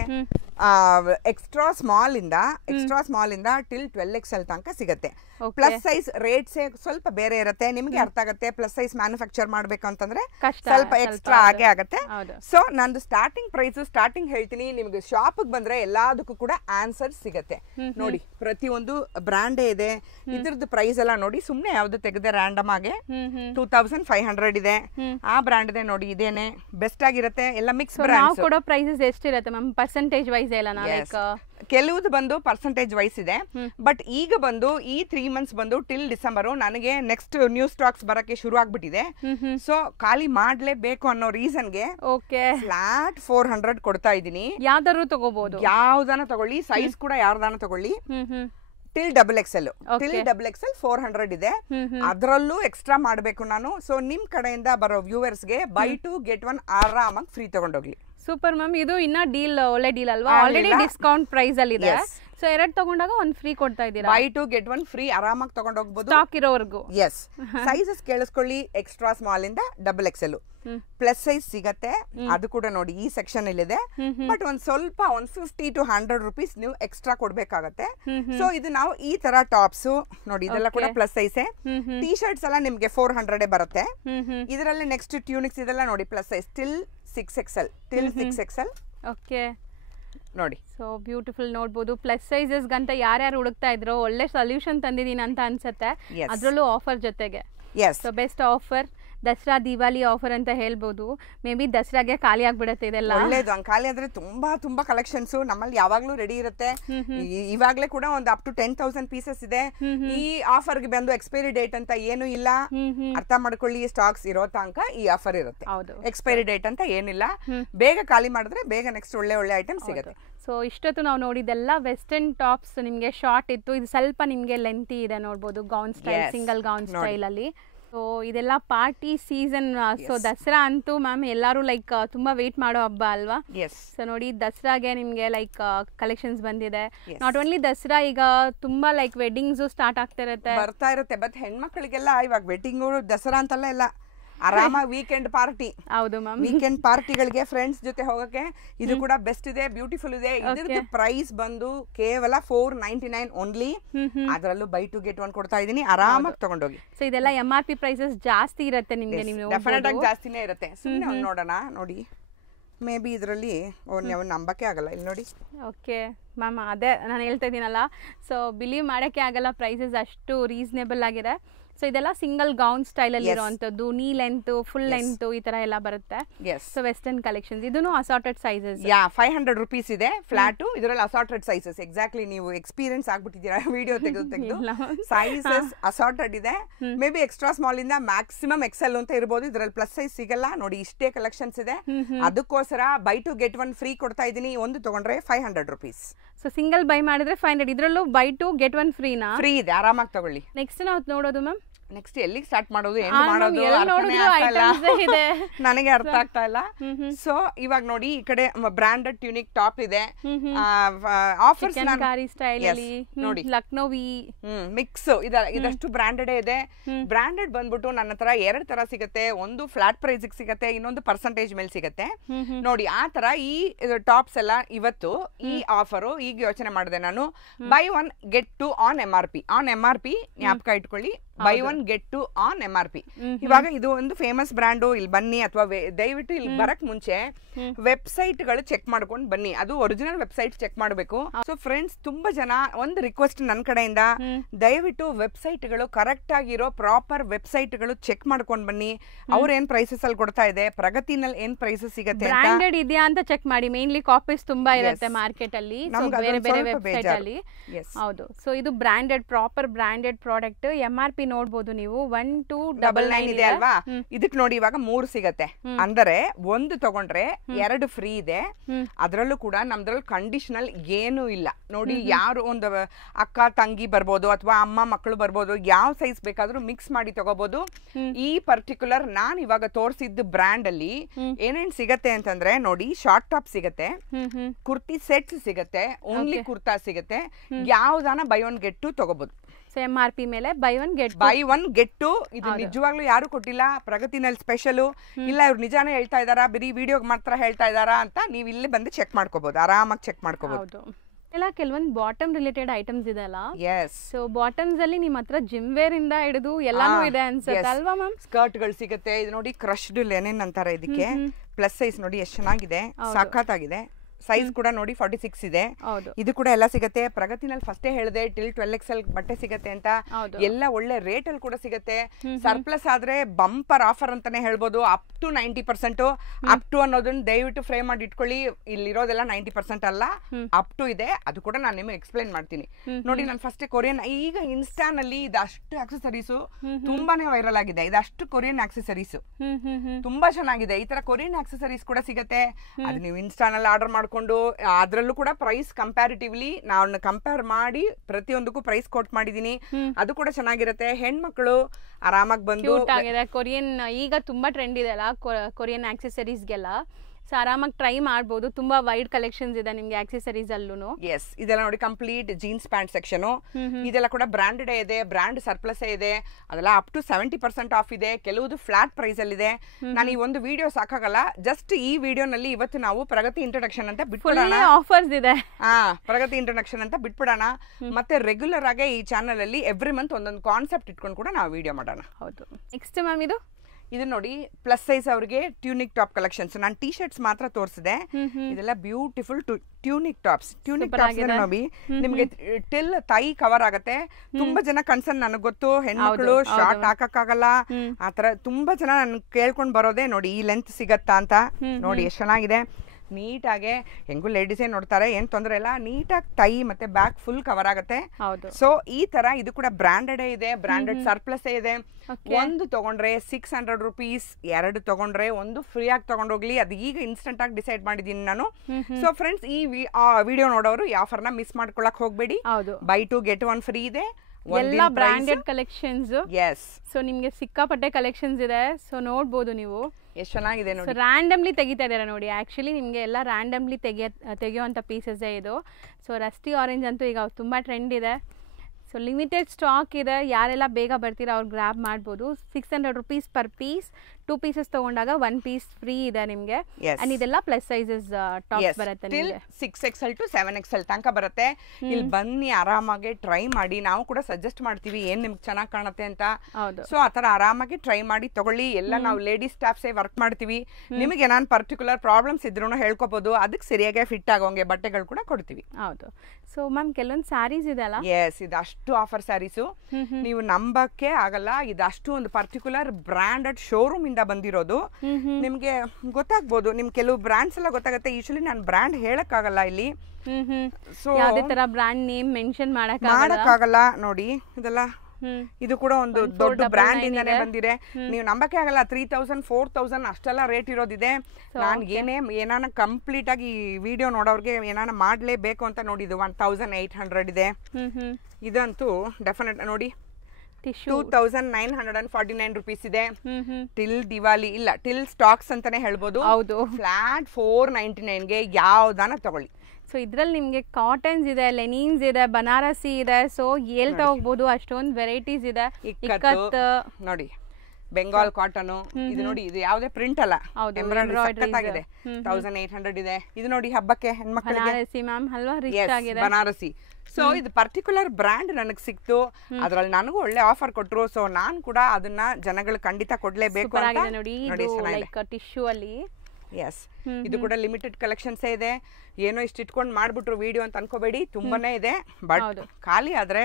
ಎಕ್ಸ್ಟ್ರಾ ಸ್ಮಾಲ್ ಇಂದ ಟಿಲ್ 12XL ತನಕ ಸಿಗುತ್ತೆ. ಪ್ಲಸ್ ಸೈಜ್ ರೇಟ್ಸ್ ಸ್ವಲ್ಪ ಬೇರೆ ಇರುತ್ತೆ, ನಿಮ್ಗೆ ಅರ್ಥ ಆಗುತ್ತೆ. ಪ್ಲಸ್ ಸೈಜ್ ಮ್ಯಾನುಫ್ಯಾಕ್ಚರ್ ಮಾಡ್ಬೇಕು ಅಂತಂದ್ರೆ ಸ್ವಲ್ಪ ಎಕ್ಸ್ಟ್ರಾ ಆಗೇ ಆಗುತ್ತೆ. ಸೊ ನಂದು ಸ್ಟಾರ್ಟಿಂಗ್ ಹೇಳ್ತೀನಿ. ನಿಮ್ಗೆ ಶಾಪ್ ಬಂದ್ರೆ ಎಲ್ಲದಕ್ಕೂ ಕೂಡ ಆನ್ಸರ್ ಸಿಗತ್ತೆ. ನೋಡಿ, ಪ್ರತಿಯೊಂದು ಬ್ರಾಂಡೇ ಇದೆ. ಇದ್ರದ್ದು ಪ್ರೈಸ್ ಎಲ್ಲ ನೋಡಿ, ಸುಮ್ನೆ ಯಾವ್ದು ತೆಗೆದೆ ರ್ಯಾಂಡಮ್ ಆಗಿ 2500 ಇದೆ. ಆ ಬ್ರಾಂಡ್ ಇದೆ ನೋಡಿ, ಇದೇನೆ ಬೆಸ್ಟ್ ಆಗಿರುತ್ತೆ. ಎಲ್ಲ ಮಿಕ್ಸ್ ಬ್ರಾಂಡ್ಸ್. ಕೂಡ ಪ್ರೈಸಸ್ ಎಷ್ಟಿರುತ್ತೆ ಮ್ಯಾಮ್ ಪರ್ಸೆಂಟೇಜ್ ವೈಸ್? ಎಲ್ಲ ಲೈಕ್ ಕೆಲವುದು ಬಂದು ಪರ್ಸೆಂಟೇಜ್ ವೈಸ್ ಇದೆ, ಬಟ್ ಈಗ ಬಂದು ಈ 3 ಮಂತ್ಸ್ ಬಂದು ಟಿಲ್ ಡಿಸೆಂಬರ್ ನನಗೆ ನೆಕ್ಸ್ಟ್ ನ್ಯೂ ಸ್ಟಾಕ್ಸ್ ಬರಕ್ಕೆ ಶುರು ಆಗ್ಬಿಟ್ಟಿದೆ. ಸೊ ಖಾಲಿ ಮಾಡ್ಲೇಬೇಕು ಅನ್ನೋ ರೀಸನ್ಗೆ ಫ್ಲಾಟ್ 400 ಕೊಡ್ತಾ ಇದೀನಿ. ಯಾವ್ದಾದ್ರು ತಗೋಬಹುದು, ಯಾವ್ದಾನ ತಗೊಳ್ಳಿ, ಸೈಜ್ ಕೂಡ ಯಾವ್ದಾನ ತಗೊಳ್ಳಿ. ಟಿಲ್ XXL 400 ಇದೆ. ಅದರಲ್ಲೂ ಎಕ್ಸ್ಟ್ರಾ ಮಾಡಬೇಕು ನಾನು. ಸೊ ನಿಮ್ ಕಡೆಯಿಂದ ಬರೋ ವ್ಯೂವರ್ಸ್ಗೆ ಬೈ 2 get 1 ಆರಾಮಾಗಿ ಫ್ರೀ ತಗೊಂಡೋಗ್ಲಿ. Super ma'am. ಇದು ಇನ್ನ ಡೀಲ್ ಒಳ್ಳೆ ಡೀಲ್ ಅಲ್ವಾ? ಆಲ್ರೆಡಿ ಡಿಸ್ಕೌಂಟ್ ಪ್ರೈಸ್ ಅಲ್ಲಿ ಇದೆ. ಸೊ 2 ತಗೊಂಡಾಗ 1 ಫ್ರೀ ಕೊಡ್ತಾ ಇದ್ದೀರಾ. ಬೈ 2 get 1 ಫ್ರೀ ಆರಾಮಾಗಿ ತಗೊಂಡು ಹೋಗಬಹುದು ಸ್ಟಾಕ್ ಇರೋವರೆಗೂ. ಎಸ್ ಸೈಜಸ್ ಕೇಳಿಸ್ಕೊಳ್ಳಿ. ಎಕ್ಸ್ಟ್ರಾ ಸ್ಮಾಲ್ ಇಂದ XXL ಪ್ಲಸ್ ಸೈಜ್ ಸಿಗತ್ತೆ. ಅದು ಕೂಡ ನೋಡಿ ಈ ಸೆಕ್ಷನ್ ಇಲ್ಲಿದೆ. ಬಟ್ ಒಂದ್ ಸ್ವಲ್ಪ 150 to 100 rupees ನೀವು ಎಕ್ಸ್ಟ್ರಾ ಕೊಡ್ಬೇಕಾಗತ್ತೆ. ಸೊ ಇದು ನಾವು ಈ ತರ ಟಾಪ್ಸ್ ನೋಡಿ, ಇದೆಲ್ಲ ಕೂಡ ಪ್ಲಸ್ ಸೈಜ್. ಟಿ ಶರ್ಟ್ಸ್ ಎಲ್ಲ ನಿಮ್ಗೆ 400 ಬರುತ್ತೆ. ಇದರಲ್ಲಿ ನೆಕ್ಸ್ಟ್ ಟ್ಯೂನಿಕ್ಸ್ ಇದೆಲ್ಲ ನೋಡಿ plus size till 6XL till 6XL. Okay ನೋಡಿ ಸೊ ಬ್ಯೂಟಿಫುಲ್. ನೋಡ್ಬೋದು ಪ್ಲಸ್ ಸೈಜಸ್ ಗಂತ ಯಾರ್ಯಾರು ಹುಡುಕ್ತಾ ಇದ್ರು ಒಳ್ಳೆ ಸೊಲ್ಯೂಷನ್ ತಂದಿದ್ದೀನಿ ಅಂತ ಅನ್ಸುತ್ತೆ. ಅದ್ರಲ್ಲೂ ಆಫರ್ ಜೊತೆಗೆ. So best offer, Dasara Diwali offer ಅಂತ ಹೇಳ್ಬೋದು. ಮೇ ಬಿ ದಸರಾಗೆ ಖಾಲಿ ಆಗ್ಬಿಡುತ್ತೆ ಇದೆಲ್ಲ. ಒಳ್ಳೇದು, ಹಂಗೆ ಖಾಲಿ ಆದ್ರೆ ತುಂಬಾ ಕಲೆಕ್ಷನ್ಸ್ ನಮ್ಮಲ್ಲಿ ಯಾವಾಗ್ಲೂ ರೆಡಿ ಇರುತ್ತೆ. ಇವಾಗ್ಲೇ ಕೂಡ ಒಂದು ಅಪ್ ಟು 10,000 ಪೀಸಸ್ ಇದೆ. ಈ ಆಫರ್ಗೆ ಬಂದು ಎಕ್ಸ್ಪೈರಿ ಡೇಟ್ ಅಂತ ಏನು ಇಲ್ಲ, ಅರ್ಥ ಮಾಡ್ಕೊಳ್ಳಿ. ಸ್ಟಾಕ್ಸ್ ಇರೋ ತನಕ ಈ ಆಫರ್ ಇರುತ್ತೆ. ಎಕ್ಸ್ಪೈರಿ ಡೇಟ್ ಅಂತ ಏನಿಲ್ಲ. ಬೇಗ ಖಾಲಿ ಮಾಡಿದ್ರೆ ಬೇಗ ನೆಕ್ಸ್ಟ್ ಒಳ್ಳೆ ಐಟಮ್ ಸಿಗುತ್ತೆ. ಸೊ ಇಷ್ಟೊತ್ತು ನಾವು ನೋಡಿದೆಲ್ಲ ವೆಸ್ಟರ್ನ್ ಟಾಪ್ಸ್ ನಿಮಗೆ ಶಾರ್ಟ್ ಇತ್ತು. ಇದು ಸ್ವಲ್ಪ ನಿಮಗೆ ಲೆಂತಿ ಇದೆ ನೋಡ್ಬೋದು, gown style, single gown style ಅಲ್ಲಿ. ಸೊ ಇದೆಲ್ಲ ಪಾರ್ಟಿ ಸೀಸನ್. ಸೊ ದಸರಾ ಅಂತೂ ಮ್ಯಾಮ್ ಎಲ್ಲರೂ ಲೈಕ್ ತುಂಬಾ ವೇಟ್ ಮಾಡೋ ಹಬ್ಬ ಅಲ್ವಾ? ಸೊ ನೋಡಿ ದಸರಾಗೆ ನಿಮ್ಗೆ ಲೈಕ್ ಕಲೆಕ್ಷನ್ಸ್ ಬಂದಿದೆ. ನಾಟ್ ಓನ್ಲಿ ದಸರಾ, ಈಗ ತುಂಬಾ ಲೈಕ್ ವೆಡ್ಡಿಂಗ್ಸ್ ಸ್ಟಾರ್ಟ್ ಬರ್ತಾ ಇರುತ್ತೆ. ಬಟ್ ಹೆಣ್ಮಕ್ಳಿಗೆಲ್ಲ ಇವಾಗ ವೆಡ್ಡಿಂಗ್ ದಸರಾ ಅಂತಲ್ಲ, ಎಲ್ಲ ಆರಾಮಾಗಿ ವೀಕೆಂಡ್ ಪಾರ್ಟಿ. ಹೌದು ಮ್ಯಾಮ್, ವೀಕೆಂಡ್ ಪಾರ್ಟಿಗಳಿಗೆ ಫ್ರೆಂಡ್ಸ್ ಜೊತೆ ಹೋಗಕ್ಕೆ ಇದು ಕೂಡ ಬೆಸ್ಟ್ ಇದೆ, ಬ್ಯೂಟಿಫುಲ್ ಇದೆ. ಇದ್ರದ್ದು ಪ್ರೈಸ್ ಬಂದು ಕೇವಲ 499 ಓನ್ಲಿ. ಅದರಲ್ಲೂ ಬೈ 2 get 1 ಕೊಡ್ತಾ ಇದೀನಿ, ಆರಾಮಾಗಿ ತಗೊಂಡೋಗಿ. ಸೊ ಇದೆಲ್ಲ MRP ಪ್ರೈಸಸ್ ಜಾಸ್ತಿ ಇರುತ್ತೆ ನಿಮ್ಗೆ, ಡೆಫಿನೆಟ್ ಆಗಿ ಜಾಸ್ತಿನೇ ಇರುತ್ತೆ. ಸುಮ್ಮನೆ ಒಂದು ನೋಡೋಣ. ನೋಡಿ ಮೇ ಬಿ ಇದರಲ್ಲಿ ನಂಬಕ್ಕೆ ಆಗಲ್ಲ. ಇಲ್ಲಿ ನೋಡಿ. ಓಕೆ ಮ್ಯಾಮ್, ಅದೇ ನಾನು ಹೇಳ್ತಾ ಇದ್ದೀನಲ್ಲ, ಸೊ ಬಿಲೀವ್ ಮಾಡೋಕ್ಕೆ ಆಗಲ್ಲ, ಪ್ರೈಸಸ್ ಅಷ್ಟು ರೀಸನೇಬಲ್ ಆಗಿದೆ. ಸೊ ಇದೆಲ್ಲ ಸಿಂಗಲ್ ಗೌನ್ ಸ್ಟೈಲ್ ಅಲ್ಲಿ ಇರುವಂತದ್ದು, ನೀ ಲೆಂತ್, ಫುಲ್ ಲೆಂತ್ ಈ ತರ ಎಲ್ಲ ಬರುತ್ತೆ. ಸೊ ವೆಸ್ಟರ್ನ್ ಕಲೆಕ್ಷನ್ಸ್, ಇದನ್ನು ಅಸಾರ್ಟೆಡ್ ಸೈಜಸ್. 500 rupees ಇದೆ ಫ್ಲಾಟ್. ಇದರಲ್ಲಿ ಅಸಾರ್ಟೆಡ್ ಸೈಜಸ್. ಎಕ್ಸಾಕ್ಟ್ಲಿ ನೀವು ಎಕ್ಸ್ಪೀರಿಯನ್ಸ್ ಆಗ್ಬಿಟ್ಟಿದ್ದೀರಾ ವಿಡಿಯೋ ತೆಗೆದು. ಸೈಜಸ್ ಅಸಾರ್ಟೆಡ್ ಇದೆ. ಮೇ ಬಿ ಎಕ್ಸ್ಟ್ರಾ ಸ್ಮಾಲ್ ಇಂದ ಮ್ಯಾಕ್ಸಿಮಮ್ XL ಅಂತ ಇರಬಹುದು. ಇದರಲ್ಲಿ ಪ್ಲಸ್ ಸೈಜ್ ಸಿಗಲ್ಲ. ನೋಡಿ ಇಷ್ಟೇ ಕಲೆಕ್ಷನ್ಸ್ ಇದೆ. ಅದಕ್ಕೋಸ್ಕರ ಬೈ 2 get 1 ಫ್ರೀ ಕೊಡ್ತಾ ಇದೀನಿ. ಒಂದು ತಗೊಂಡ್ರೆ 500 rupees. ಸೊ ಸಿಂಗಲ್ ಬೈ ಮಾಡಿದ್ರೆ 500. ಇದರಲ್ಲೂ ಬೈ 2 get 1 ಫ್ರೀನಾ? ಫ್ರೀ ಇದೆ, ಆರಾಮಾಗಿ ತಗೊಳ್ಳಿ. ನೆಕ್ಸ್ಟ್ ನಾವು ನೋಡೋದು ಮ್ಯಾಮ್, ನೆಕ್ಸ್ಟ್ ಎಲ್ಲಿಗೆ ಸ್ಟಾರ್ಟ್ ಮಾಡೋದು, ಏನು ಮಾಡೋದು ನನಗೆ ಅರ್ಥ ಆಗ್ತಾ ಇಲ್ಲ. ಸೊ ಇವಾಗ ನೋಡಿ ಈ ಕಡೆ ಬ್ರಾಂಡೆಡ್ ಟ್ಯೂನಿಕ್ ಟಾಪ್ ಇದೆ. ಆಫರ್ಸ್ ನೋಡಿ, ಲಕ್ನೋವಿ ಮಿಕ್ಸ್ ಇದಷ್ಟು ಬ್ರಾಂಡೆಡ್ ಇದೆ. ಬ್ರಾಂಡೆಡ್ ಬಂದ್ಬಿಟ್ಟು ನನ್ನ ಹತ್ರ 2 ತರ ಸಿಗುತ್ತೆ. ಒಂದು ಫ್ಲಾಟ್ ಪ್ರೈಸ್ ಸಿಗುತ್ತೆ, ಇನ್ನೊಂದು ಪರ್ಸೆಂಟೇಜ್ ಮೇಲೆ ಸಿಗುತ್ತೆ. ನೋಡಿ ಆ ತರ ಈ ಟಾಪ್ಸ್ ಎಲ್ಲ ಇವತ್ತು ಈ ಆಫರು. ಈಗ ಯೋಚನೆ ಮಾಡಿದೆ ನಾನು, by 1 get 2 on MRP. On MRP ಜ್ಞಾಪಕ ಇಟ್ಕೊಳ್ಳಿ, ಬೈ 1 get 2 ಆನ್ MRP. ಇವಾಗ ಇದು ಒಂದು ಫೇಮಸ್ ಬ್ರ್ಯಾಂಡು. ಇಲ್ಲಿ ಬನ್ನಿ, ಅಥವಾ ದಯವಿಟ್ಟು ಇಲ್ಲಿ ಬರಕ್ ಮುಂಚೆ ವೆಬ್ಸೈಟ್ ಗಳು ಚೆಕ್ ಮಾಡ್ಕೊಂಡು ಬನ್ನಿ. ಅದು ಒರಿಜಿನಲ್ ವೆಬ್ಸೈಟ್ ಚೆಕ್ ಮಾಡಬೇಕು. ಸೊ ಫ್ರೆಂಡ್ಸ್, ತುಂಬಾ ಜನ ಒಂದು ರಿಕ್ವೆಸ್ಟ್ ನನ್ನ ಕಡೆಯಿಂದ, ದಯವಿಟ್ಟು ವೆಬ್ಸೈಟ್ ಗಳು ಕರೆಕ್ಟ್ ಆಗಿರೋ ಪ್ರಾಪರ್ ವೆಬ್ಸೈಟ್ ಗಳು ಚೆಕ್ ಮಾಡ್ಕೊಂಡು ಬನ್ನಿ. ಅವ್ರ ಏನ್ ಪ್ರೈಸಸ್ ಅಲ್ಲಿ ಕೊಡ್ತಾ ಇದೆ, ಪ್ರಗತಿನಲ್ಲಿ ಏನ್ ಪ್ರೈಸಸ್ ಸಿಗುತ್ತೆ, ಬ್ರಾಂಡೆಡ್ ಇದೆಯಾ ಅಂತ ಚೆಕ್ ಮಾಡಿ. ಮೇನ್ಲಿ ಕಾಪೀಸ್ ತುಂಬಾ ಇರುತ್ತೆ ಮಾರ್ಕೆಟ್ ಅಲ್ಲಿ, ಬೇರೆ ಬೇರೆ ವೆಬ್ಸೈಟ್ ಅಲ್ಲಿ. ಹೌದು. ಸೊ ಇದು branded, proper branded product. MRP ನೋಡ್ಬೋದು ನೀವು 1299 ಇದೆ ಅಲ್ವಾ? ಇದಕ್ ನೋಡಿ ಇವಾಗ 3 ಸಿಗತ್ತೆ. ಅಂದರೆ ಒಂದು ತಗೊಂಡ್ರೆ 2 ಫ್ರೀ ಇದೆ. ಅದ್ರಲ್ಲೂ ಕೂಡ ನಮ್ದ್ರಲ್ಲಿ ಕಂಡೀಷನಲ್ ಏನು ಇಲ್ಲ. ನೋಡಿ, ಯಾರು ಒಂದು ಅಕ್ಕ ತಂಗಿ ಬರ್ಬೋದು, ಅಥವಾ ಅಮ್ಮ ಮಕ್ಕಳು ಬರ್ಬೋದು, ಯಾವ ಸೈಜ್ ಬೇಕಾದ್ರೂ ಮಿಕ್ಸ್ ಮಾಡಿ ತಗೋಬಹುದು. ಈ ಪರ್ಟಿಕ್ಯುಲರ್ ನಾನು ಇವಾಗ ತೋರಿಸಿದ್ದು ಬ್ರ್ಯಾಂಡ್ ಅಲ್ಲಿ ಏನೇನ್ ಸಿಗತ್ತೆ ಅಂತಂದ್ರೆ, ನೋಡಿ ಶಾರ್ಟ್ ಟಾಪ್ ಸಿಗತ್ತೆ, ಕುರ್ತಿ ಸೆಟ್ ಸಿಗತ್ತೆ, ಓನ್ಲಿ ಕುರ್ತಾ ಸಿಗತ್ತೆ. ಯಾವ್ದಾನ ಬೈ 1 get 2 ತಗೋಬಹುದು. MRP ಮೇಲೆ ಬೈ 1 get 2. ಇದು ನಿಜವಾಗ್ಲೂ ಯಾರು ಕೊಟ್ಟಿಲ್ಲ, ಪ್ರಗತಿನಲ್ಲಿ ಸ್ಪೆಷಲು. ಇಲ್ಲ ಇವ್ರು ನಿಜಾನೇ ಹೇಳ್ತಾ ಇದಾರಾ, ಬರೀ ವಿಡಿಯೋಗೆ ಮಾತ್ರ ಹೇಳ್ತಾ ಇದಾರಾ ಅಂತ ನೀವು ಇಲ್ಲಿ ಬಂದು ಚೆಕ್ ಮಾಡ್ಕೋಬಹುದು, ಆರಾಮಾಗಿ ಚೆಕ್ ಮಾಡ್ಕೋಬಹುದು. ಎಲ್ಲ ಕೆಲವೊಂದು ಬಾಟಮ್ ರಿಲೇಟೆಡ್ ಐಟಮ್ಸ್ ಇದೆ ಅಲ್ಲ? ಎಸ್. ಸೊ ಬಾಟಮ್ಸ್ ಅಲ್ಲಿ ನಿಮ್ಮ ಹತ್ರ ಜಿಮ್ ವೇರ್ ಇಂದ ಹಿಡಿದು ಎಲ್ಲಾನು ಇದೆ ಅನ್ಸುತ್ತೆ ಅಲ್ವಾ ಮ್ಯಾಮ್? ಸ್ಕರ್ಟ್ ಗಳು ಸಿಗುತ್ತೆ. ಇದು ನೋಡಿ ಕ್ರಶ್ಡ್ ಲೆನಿನ್ ಅಂತಾರೆ ಇದಕ್ಕೆ. ಪ್ಲಸ್ ಸೈಜ್ ನೋಡಿ ಎಷ್ಟು ಚೆನ್ನಾಗಿದೆ, ಸಖತ್ತಾಗಿದೆ. ಸೈಜ್ ಕೂಡ ನೋಡಿ 46 ಇದೆ. ಇದು ಕೂಡ ಎಲ್ಲ ಸಿಗುತ್ತೆ. ಪ್ರಗತಿನಲ್ಲಿ ಫಸ್ಟೇ ಹೇಳಿದೆ ಟಿಲ್ 12XL ಬಟ್ಟೆ ಸಿಗತ್ತೆ ಅಂತ. ಎಲ್ಲ ಒಳ್ಳೆ ರೇಟ್ ಅಲ್ಲಿ ಕೂಡ ಸಿಗತ್ತೆ. ಸರ್ಪ್ಲಸ್ ಆದ್ರೆ ಬಂಪರ್ ಆಫರ್ ಅಂತಾನೆ ಹೇಳ್ಬೋದು. Up to 90%. ಅಪ್ ಟು ಅನ್ನೋದನ್ನ ದಯವಿಟ್ಟು ಫ್ರೇಮ್ ಮಾಡಿ ಇಟ್ಕೊಳ್ಳಿ. ಇಲ್ಲಿರೋದೆಲ್ಲ 90% ಅಲ್ಲ, ಅಪ್ ಟು ಇದೆ. ಅದು ಕೂಡ ನಾನು ನಿಮಗೆ ಎಕ್ಸ್ಪ್ಲೈನ್ ಮಾಡ್ತೀನಿ. ನೋಡಿ, ನಾನು ಫಸ್ಟ್ ಕೊರಿಯನ್, ಈಗ ಇನ್ಸ್ಟಾನಲ್ಲಿ ಇದಷ್ಟು ಆಕ್ಸೆಸರೀಸು ತುಂಬಾನೇ ವೈರಲ್ ಆಗಿದೆ. ಇದಷ್ಟು ಕೊರಿಯನ್ ಆಕ್ಸೆಸರೀಸ್ ತುಂಬಾ ಚೆನ್ನಾಗಿದೆ. ಈ ತರ ಕೊರಿಯನ್ ಆಕ್ಸೆಸರೀಸ್ ಕೂಡ ಸಿಗತ್ತೆ. ಅದು ನೀವು ಇನ್ಸ್ಟಾನಲ್ಲಿ ಆರ್ಡರ್ ಮಾಡ್ಕೊಂಡು, ಅದ್ರಲ್ಲೂ ಕೂಡ ಪ್ರೈಸ್ ಕಂಪ್ಯಾರಿಟಿವ್ಲಿ ನಾನು ಕಂಪೇರ್ ಮಾಡಿ ಪ್ರತಿಯೊಂದಕ್ಕೂ ಪ್ರೈಸ್ ಕೋಟ್ ಮಾಡಿದೀನಿ. ಅದು ಕೂಡ ಚೆನ್ನಾಗಿರುತ್ತೆ. ಹೆಣ್ಮಕ್ಳು ಆರಾಮಾಗಿ ಬಂದು ಕೊರಿಯನ್ ಈಗ ತುಂಬಾ ಟ್ರೆಂಡ್ ಇದೆ ಅಲ್ಲ, ಕೊರಿಯನ್ ಆಕ್ಸೆಸರೀಸ್ಗೆಲ್ಲ ಸೊ ಆರಾಮಾಗಿ ಟ್ರೈ ಮಾಡ್ಬೋದು. ತುಂಬಾ ವೈಡ್ ಕಲೆಕ್ಷನ್ಸ್ ಇದೆ ನಿಮ್ಗೆ ಆಕ್ಸೆಸರೀಸ್ ಅಲ್ಲೂ. ಎಸ್, ಇದೆಲ್ಲ ನೋಡಿ ಕಂಪ್ಲೀಟ್ ಜೀನ್ಸ್ ಪ್ಯಾಂಟ್ ಸೆಕ್ಷನ್. ಇದೆಲ್ಲ ಕೂಡ ಬ್ರಾಂಡೆಡ್ ಇದೆ, ಬ್ರಾಂಡ್ ಸರ್ಪ್ಲಸ್ ಇದೆ, ಅದೆಲ್ಲ ಅಪ್ ಟು 70% ಆಫ್ ಇದೆ. ಕೆಲವುದು ಫ್ಲಾಟ್ ಪ್ರೈಸ್ ಅಲ್ಲಿ ಇದೆ. ನಾನು ಈ ಒಂದು ವಿಡಿಯೋ ಸಾಕಾಗಲ್ಲ, ಜಸ್ಟ್ ಈ ವಿಡಿಯೋನಲ್ಲಿ ಇವತ್ತು ನಾವು ಪ್ರಗತಿ ಇಂಟ್ರೊಡಕ್ಷನ್ ಅಂತ ಬಿಟ್ಬಿಡೋಣ. ಆಫರ್ಸ್ ಇದೆ. ಪ್ರಗತಿ ಇಂಟ್ರೊಡಕ್ಷನ್ ಅಂತ ಬಿಟ್ಬಿಡೋಣ. ಮತ್ತೆ ರೆಗ್ಯುಲರ್ ಆಗಿ ಈ ಚಾನಲ್ ಅಲ್ಲಿ ಎವ್ರಿ ಮಂತ್ ಒಂದೊಂದು ಕಾನ್ಸೆಪ್ಟ್ ಇಟ್ಕೊಂಡು ಕೂಡ ನಾವು ವಿಡಿಯೋ ಮಾಡೋಣ. ಹೌದು. ನೆಕ್ಸ್ಟ್ ಮ್ಯಾಮ್ ಇದು ನೋಡಿ ಪ್ಲಸ್ ಸೈಜ್ ಅವರಿಗೆ ಟ್ಯೂನಿಕ್ ಟಾಪ್ ಕಲೆಕ್ಷನ್ಸ್. ನಾನು ಟಿ ಶರ್ಟ್ಸ್ ಮಾತ್ರ ತೋರಿಸಿದೆ. ಇದೆಲ್ಲ beautiful tunic tops. Tunic tops ನೋಡಿ ನಿಮ್ಗೆ ಟಿಲ್ ತೈ ಕವರ್ ಆಗತ್ತೆ. ತುಂಬಾ ಜನ ಕನ್ಸರ್ನ್ ನನಗೆ ಗೊತ್ತು, ಹೆಣ್ಮಕ್ಳು ಶಾರ್ಟ್ ಹಾಕಕ್ಕಾಗಲ್ಲ ಆತರ ತುಂಬಾ ಜನ ನನ್ ಕೇಳ್ಕೊಂಡ್ ಬರೋದೇ ನೋಡಿ ಈ ಲೆಂತ್ ಸಿಗತ್ತಾ ಅಂತ. ನೋಡಿ ಎಷ್ಟು ಚೆನ್ನಾಗಿದೆ, ನೀಟಾಗೆ ಹೆಂಗು ಲೇಡೀಸೇ ನೋಡ್ತಾರೆ, ಏನ್ ತೊಂದರೆ ಇಲ್ಲ. ನೀಟಾಗಿ ಟೈ ಮತ್ತೆ ಬ್ಯಾಕ್ ಫುಲ್ ಕವರ್ ಆಗುತ್ತೆ. ಸೊ ಈ ತರ ಇದು ಕೂಡ ಬ್ರಾಂಡೆಡ್ ಇದೆ, ಬ್ರಾಂಡೆಡ್ ಸರ್ಪ್ಲಸ್ ಇದೆ. ಒಂದು ತಗೊಂಡ್ರೆ 600 rupees, 2 ತಗೊಂಡ್ರೆ ಒಂದು ಫ್ರೀ ಆಗಿ ತಗೊಂಡೋಗ್ಲಿ. ಅದು ಈಗ ಇನ್ಸ್ಟೆಂಟ್ ಆಗಿ ಡಿಸೈಡ್ ಮಾಡಿದೀನಿ ನಾನು. ಸೊ ಫ್ರೆಂಡ್ಸ್, ಈ ವಿಡಿಯೋ ನೋಡೋರು ಈ ಆಫರ್ ನ ಮಿಸ್ ಮಾಡ್ಕೊಳಕ್ ಹೋಗ್ಬೇಡಿ. ಬೈ 2 get 1 ಫ್ರೀ ಇದೆ. ಎಲ್ಲ ಬ್ರಾಂಡೆಡ್ ಕಲೆಕ್ಷನ್ಸ್. ಎಸ್, ಸೊ ನಿಮ್ಗೆ ಸಿಕ್ಕಾಪಟ್ಟೆ ಕಲೆಕ್ಷನ್ಸ್ ಇದೆ. ಸೊ ನೋಡ್ಬೋದು ನೀವು ಎಷ್ಟು ಚೆನ್ನಾಗಿದೆ ನೋಡಿ. ರ್ಯಾಂಡಮ್ಲಿ ತೆಗಿತಾ ಇದಾರೆ ನೋಡಿ. ಆಕ್ಚುಲಿ ನಿಮ್ಗೆ ಎಲ್ಲ ರ್ಯಾಂಡಮ್ಲಿ ತೆಗಿಯುವಂತ ಪೀಸಸ್ ಇದು. ಸೊ ರಸ್ಟಿ ಆರೆಂಜ್ ಅಂತೂ ಈಗ ತುಂಬಾ ಟ್ರೆಂಡ್ ಇದೆ. ಸೊ ಲಿಮಿಟೆಡ್ ಸ್ಟಾಕ್ ಇದೆ. ಯಾರೆಲ್ಲ ಬೇಗ ಬರ್ತೀರಾ ಅವ್ರು ಗ್ರಾಬ್ ಮಾಡ್ಬೋದು. 600 rupees ಪರ್ ಪೀಸ್. 2 pieces ತಗೊಂಡಾಗ 1 piece ಫ್ರೀ ಇದೆ ನಿಮ್ಗೆ. ಅಂಡ್ ಇದೆಲ್ಲ ಪ್ಲಸ್ ಸೈಜಸ್ ಟಾಪ್ಸ್ ಬರುತ್ತೆ ನಿಮಗೆ. 6XL to 7XL ತನಕ ಬರುತ್ತೆ. ಇಲ್ಲಿ ಬನ್ನಿ, ಆರಾಮಾಗಿ ಟ್ರೈ ಮಾಡಿ. ನಾವು ಕೂಡ ಸಜೆಸ್ಟ್ ಮಾಡ್ತೀವಿ ಏನ್ ನಿಮ್ಗೆ ಚೆನ್ನಾಗಿ ಕಾಣುತ್ತೆ ಅಂತ. ಸೊ ಆತರ ಆರಾಮಾಗಿ ಟ್ರೈ ಮಾಡಿ ತಗೊಳ್ಳಿ. ಎಲ್ಲ ನಾವು ಲೇಡೀಸ್ ಸ್ಟಾಫ್ಸೇ ವರ್ಕ್ ಮಾಡ್ತೀವಿ. ನಿಮಗೆ ಏನಾದ್ರು ಪರ್ಟಿಕ್ಯುಲರ್ ಪ್ರಾಬ್ಲಮ್ಸ್ ಇದ್ರೂ ಹೇಳ್ಕೋಬಹುದು. ಅದಕ್ಕೆ ಸರಿಯಾಗಿ ಫಿಟ್ ಆಗೋಂಗೆ ಬಟ್ಟೆಗಳು ಕೂಡ ಕೊಡ್ತೀವಿ. ಹೌದು. ಸೊ ಮ್ಯಾಮ್ ಕೆಲವೊಂದು ಸ್ಯಾರೀಸ್ ಇದೆ ಅಲ್ಲ. ಎಸ್, ಇದು ಅಷ್ಟು ಆಫರ್ ಸ್ಯಾರೀಸು ನೀವು ನಂಬಕ್ಕೆ ಆಗಲ್ಲ. ಇದಷ್ಟು ಒಂದು ಪರ್ಟಿಕ್ಯುಲರ್ ಬ್ರಾಂಡೆಡ್ ಶೋರೂಮ್ ಇಂದ ಬಂದಿರೋದು. ನಿಮ್ಗೆ ಗೊತ್ತಾಗ್ಬೋದು, ನಿಮ್ ಕೆಲವು ಬ್ರಾಂಡ್ಸ್ ಎಲ್ಲ ಗೊತ್ತಾಗುತ್ತೆ. ಯೂಶಲಿ ನಾನು ಬ್ರಾಂಡ್ ಹೇಳಕ್ ಆಗಲ್ಲ ಇಲ್ಲಿ. ಸೊ ಯಾವುದೇ ತರ ಬ್ರಾಂಡ್ ನೇಮ್ ಮೆನ್ಷನ್ ಮಾಡಕ್ಕಾಗಲ್ಲ. ನೋಡಿ ಇದೆಲ್ಲ, ಇದು ಕೂಡ ಒಂದು ದೊಡ್ಡ ಬ್ರಾಂಡ್ ಇಂದಾನೆ ಬಂದಿದೆ. ನೀವು ನಂಬಕ್ಕೆ ಆಗಲ್ಲ. 3000 4000 ಅಷ್ಟೆಲ್ಲ ರೇಟ್ ಇರೋದಿದೆ. ನಾನು ಏನಾನ ಕಂಪ್ಲೀಟ್ ಆಗಿ ವಿಡಿಯೋ ನೋಡೋರ್ಗೆ ಏನಾನ ಮಾಡ್ಲೇಬೇಕು ಅಂತ ನೋಡಿದ್ದು 1800 ಇದೆ. ಇದಂತೂ ಡೆಫಿನೆಟ್ ನೋಡಿ 2949 rupees ಇದೆ. ಟಿಲ್ ದಿವಾಲಿ ಇಲ್ಲ, ಟಿಲ್ ಸ್ಟಾಕ್ಸ್ ಅಂತಾನೆ ಹೇಳ್ಬೋದು. ಹೌದು. ಫ್ಲಾಟ್ 499 ಗೆ ಯಾವ್ದಾನ ತಗೊಳ್ಳಿ. ಸೊ ಇದ್ರಲ್ಲಿ ನಿಮ್ಗೆ ಕಾಟನ್ಸ್ ಇದೆ, ಲೆನಿನ್ಸ್ ಇದೆ, ಬನಾರಸಿ ಇದೆ. ಸೊ ಹೇಳ್ತಾ ಹೋಗ್ಬೋದು, ಅಷ್ಟೊಂದು ವೆರೈಟೀಸ್ ಇದೆ. ಇಕ್ಕತ್ ನೋಡಿ, ಬೆಂಗಾಲ್ ಕಾಟನ್. ಇದು ನೋಡಿ, ಇದು ಯಾವ್ದೇ ಪ್ರಿಂಟ್ ಅಲ್ಲ, ಎಂಬ್ರಾಯ್ಡರಿ ಸಖತ್ತಾಗಿದೆ. 1800 ಇದೆ. ಇದು ನೋಡಿ ಹಬ್ಬಕ್ಕೆ ಹೆಣ್ಮಕ್ಳಿಗೆ ಬನಾರಸಿ. ಸೊ ಇದು ಪರ್ಟಿಕ್ಯುಲರ್ ಬ್ರಾಂಡ್ ನನಗೆ ಸಿಕ್ತು, ಅದ್ರಲ್ಲಿ ನನಗೂ ಒಳ್ಳೆ ಆಫರ್ ಕೊಟ್ರು. ಸೊ ನಾನು ಕೂಡ ಅದನ್ನ ಜನಗಳು ಖಂಡಿತ ಕೊಡ್ಲೇಬೇಕು ಅಂತ. ನೋಡಿ ಟಿಶ್ಯೂ ಅಲ್ಲಿ. ಎಸ್, ಇದು ಕೂಡ ಲಿಮಿಟೆಡ್ ಕಲೆಕ್ಷನ್ಸ್ ಇದೆ. ಏನೋ ಇಷ್ಟು ಇಟ್ಕೊಂಡು ಮಾಡ್ಬಿಟ್ರು ವಿಡಿಯೋ ಅಂತ ಅನ್ಕೋಬೇಡಿ, ತುಂಬಾನೇ ಇದೆ. ಬಟ್ ಖಾಲಿ ಆದ್ರೆ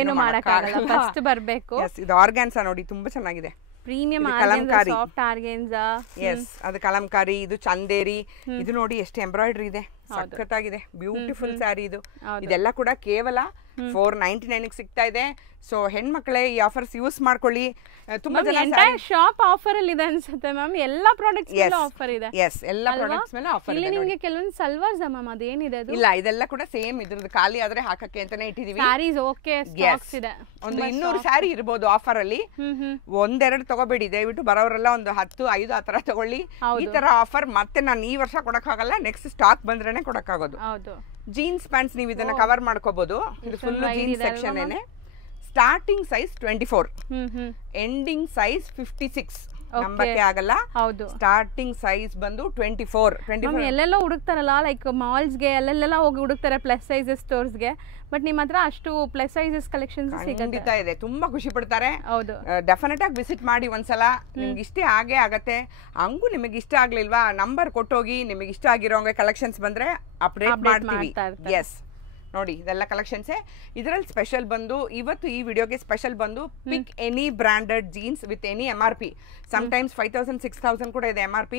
ಏನು ಮಾಡಕ್ಕಾಗಲ್ಲ, ಫಸ್ಟ್ ಬರ್ಬೇಕು. ಇದು ಆರ್ಗಾನ್ಸಾ ನೋಡಿ, ತುಂಬಾ ಚೆನ್ನಾಗಿದೆ. Premium kalamkari, soft organza. Yes, ಅದು ಕಲಂಕಾರಿ. ಇದು ಚಂದೇರಿ. ಇದು ನೋಡಿ ಎಷ್ಟು ಎಂಬ್ರಾಯ್ಡರಿ ಇದೆ, ಸಖತ್ತಾಗಿದೆ. ಬ್ಯೂಟಿಫುಲ್ ಸ್ಯಾರಿ ಇದು. ಇದೆಲ್ಲ ಕೂಡ ಕೇವಲ 499 ಸಿಗ್ತಾ ಇದೆ. ಸೊ ಹೆಣ್ಮಕ್ಳೇ ಈ ಆಫರ್ಸ್ ಯೂಸ್ ಮಾಡ್ಕೊಳ್ಳಿ. ತುಂಬಾ ಜನ ಶಾಪ್ ಆಫರ್ ಅಲ್ಲಿ ಇದೆ ಅನ್ಸುತ್ತೆ ಮ್ಯಾಮ್. ಎಲ್ಲಾ ಪ್ರಾಡಕ್ಟ್ಸ್ ಮೇಲೆ ಆಫರ್ ಇದೆ. ಎಸ್, ಎಲ್ಲಾ ಪ್ರಾಡಕ್ಟ್ಸ್ ಮೇಲೆ ಆಫರ್ ಇದೆ. ಇಲ್ಲಿ ನಿಮಗೆ ಕೆಲವೊಂದು ಸಲ್ವಾರ್ಸ್ ಮ್ಯಾಮ್, ಅದೇನಿದೆ ಅದು? ಇಲ್ಲ, ಇದೆಲ್ಲ ಕೂಡ ಸೇಮ್ ಇದ್ರದ್ದು, ಖಾಲಿ ಆದ್ರೆ ಹಾಕಕ್ಕೆ ಅಂತಾನೆ ಇಟ್ಟಿದೀವಿ. ಸ್ಯಾರೀಸ್ ಓಕೆ, ಸ್ಟಾಕ್ಸ್ ಇದೆ. ಒಂದು 200 ಸ್ಯಾರಿ ಇರಬಹುದು ಆಫರ್ ಅಲ್ಲಿ. ಒಂದೆರಡು ತಗೋಬೇಡಿ ದಯವಿಟ್ಟು. ಬರೋರೆಲ್ಲ ಒಂದು 10 5 ಆತರ ತಗೊಳ್ಳಿ. ಈ ತರ ಆಫರ್ ಮತ್ತೆ ನಾನು ಈ ವರ್ಷ ಕೊಡಕ್ಕಾಗಲ್ಲ, ನೆಕ್ಸ್ಟ್ ಸ್ಟಾಕ್ ಬಂದ್ರೇನೆ ಕೊಡಕ್ಕಾಗೋದು. ಜೀನ್ಸ್ ಪ್ಯಾಂಟ್ಸ್ ನೀವು ಇದನ್ನ ಕವರ್ ಮಾಡ್ಕೋಬಹುದು. ಇದು ಫುಲ್ ಜೀನ್ಸ್ ಸೆಕ್ಷನ್ ಏನೆ. Starting size 24, ending size 56. ನಂಬಕ್ಕೆ ಆಗಲ್ಲ. ಸ್ಟಾರ್ಟಿಂಗ್ ಸೈಜ್ ಬಂದು 24. ಎಲ್ಲೆಲ್ಲ ಹುಡುಕ್ತಾರಲ್ಲ, ಲೈಕ್ ಮಾಲ್ಸ್ ಗೆ ಅಲ್ಲೆಲ್ಲ ಹೋಗಿ ಹುಡುಕ್ತಾರೆ ಪ್ಲಸ್ ಸೈಜಸ್ ಸ್ಟೋರ್ಸ್ ಗೆ. ಬಟ್ ನಿಮ್ಮ ಹತ್ರ ಅಷ್ಟು ಪ್ಲಸ್ ಸೈಜಸ್ ಕಲೆಕ್ಷನ್ಸ್ ಖಂಡಿತ ಇದೆ. ತುಂಬಾ ಖುಷಿ ಪಡ್ತಾರೆ. ಹೌದು, ಡೆಫಿನೆಟ್ ಆಗಿ ವಿಸಿಟ್ ಮಾಡಿ ಒಂದ್ಸಲ. ನಿಮ್ಗೆ ಇಷ್ಟೇ ಆಗೇ ಆಗತ್ತೆ. ಹಂಗೂ ನಿಮಗೆ ಇಷ್ಟ ಆಗ್ಲಿಲ್ವಾ, ನಂಬರ್ ಕೊಟ್ಟೋಗಿ. ನಿಮಗೆ ಇಷ್ಟ ಆಗಿರೋಂಗೆ ಕಲೆಕ್ಷನ್ಸ್ ಬಂದ್ರೆ ಅಪ್ಡೇಟ್ ಮಾಡ್ತೀವಿ. ಎಸ್, ನೋಡಿ ಇದೆಲ್ಲ ಕಲೆಕ್ಷನ್ಸ್. ಇದರಲ್ಲಿ ಸ್ಪೆಷಲ್ ಬಂದು ಇವತ್ತು ಈ ವಿಡಿಯೋಗೆ ಸ್ಪೆಷಲ್ ಬಂದು ಪಿಕ್ any branded jeans with any MRP. Sometimes 5000 6000 ಕೂಡ ಇದೆ MRP.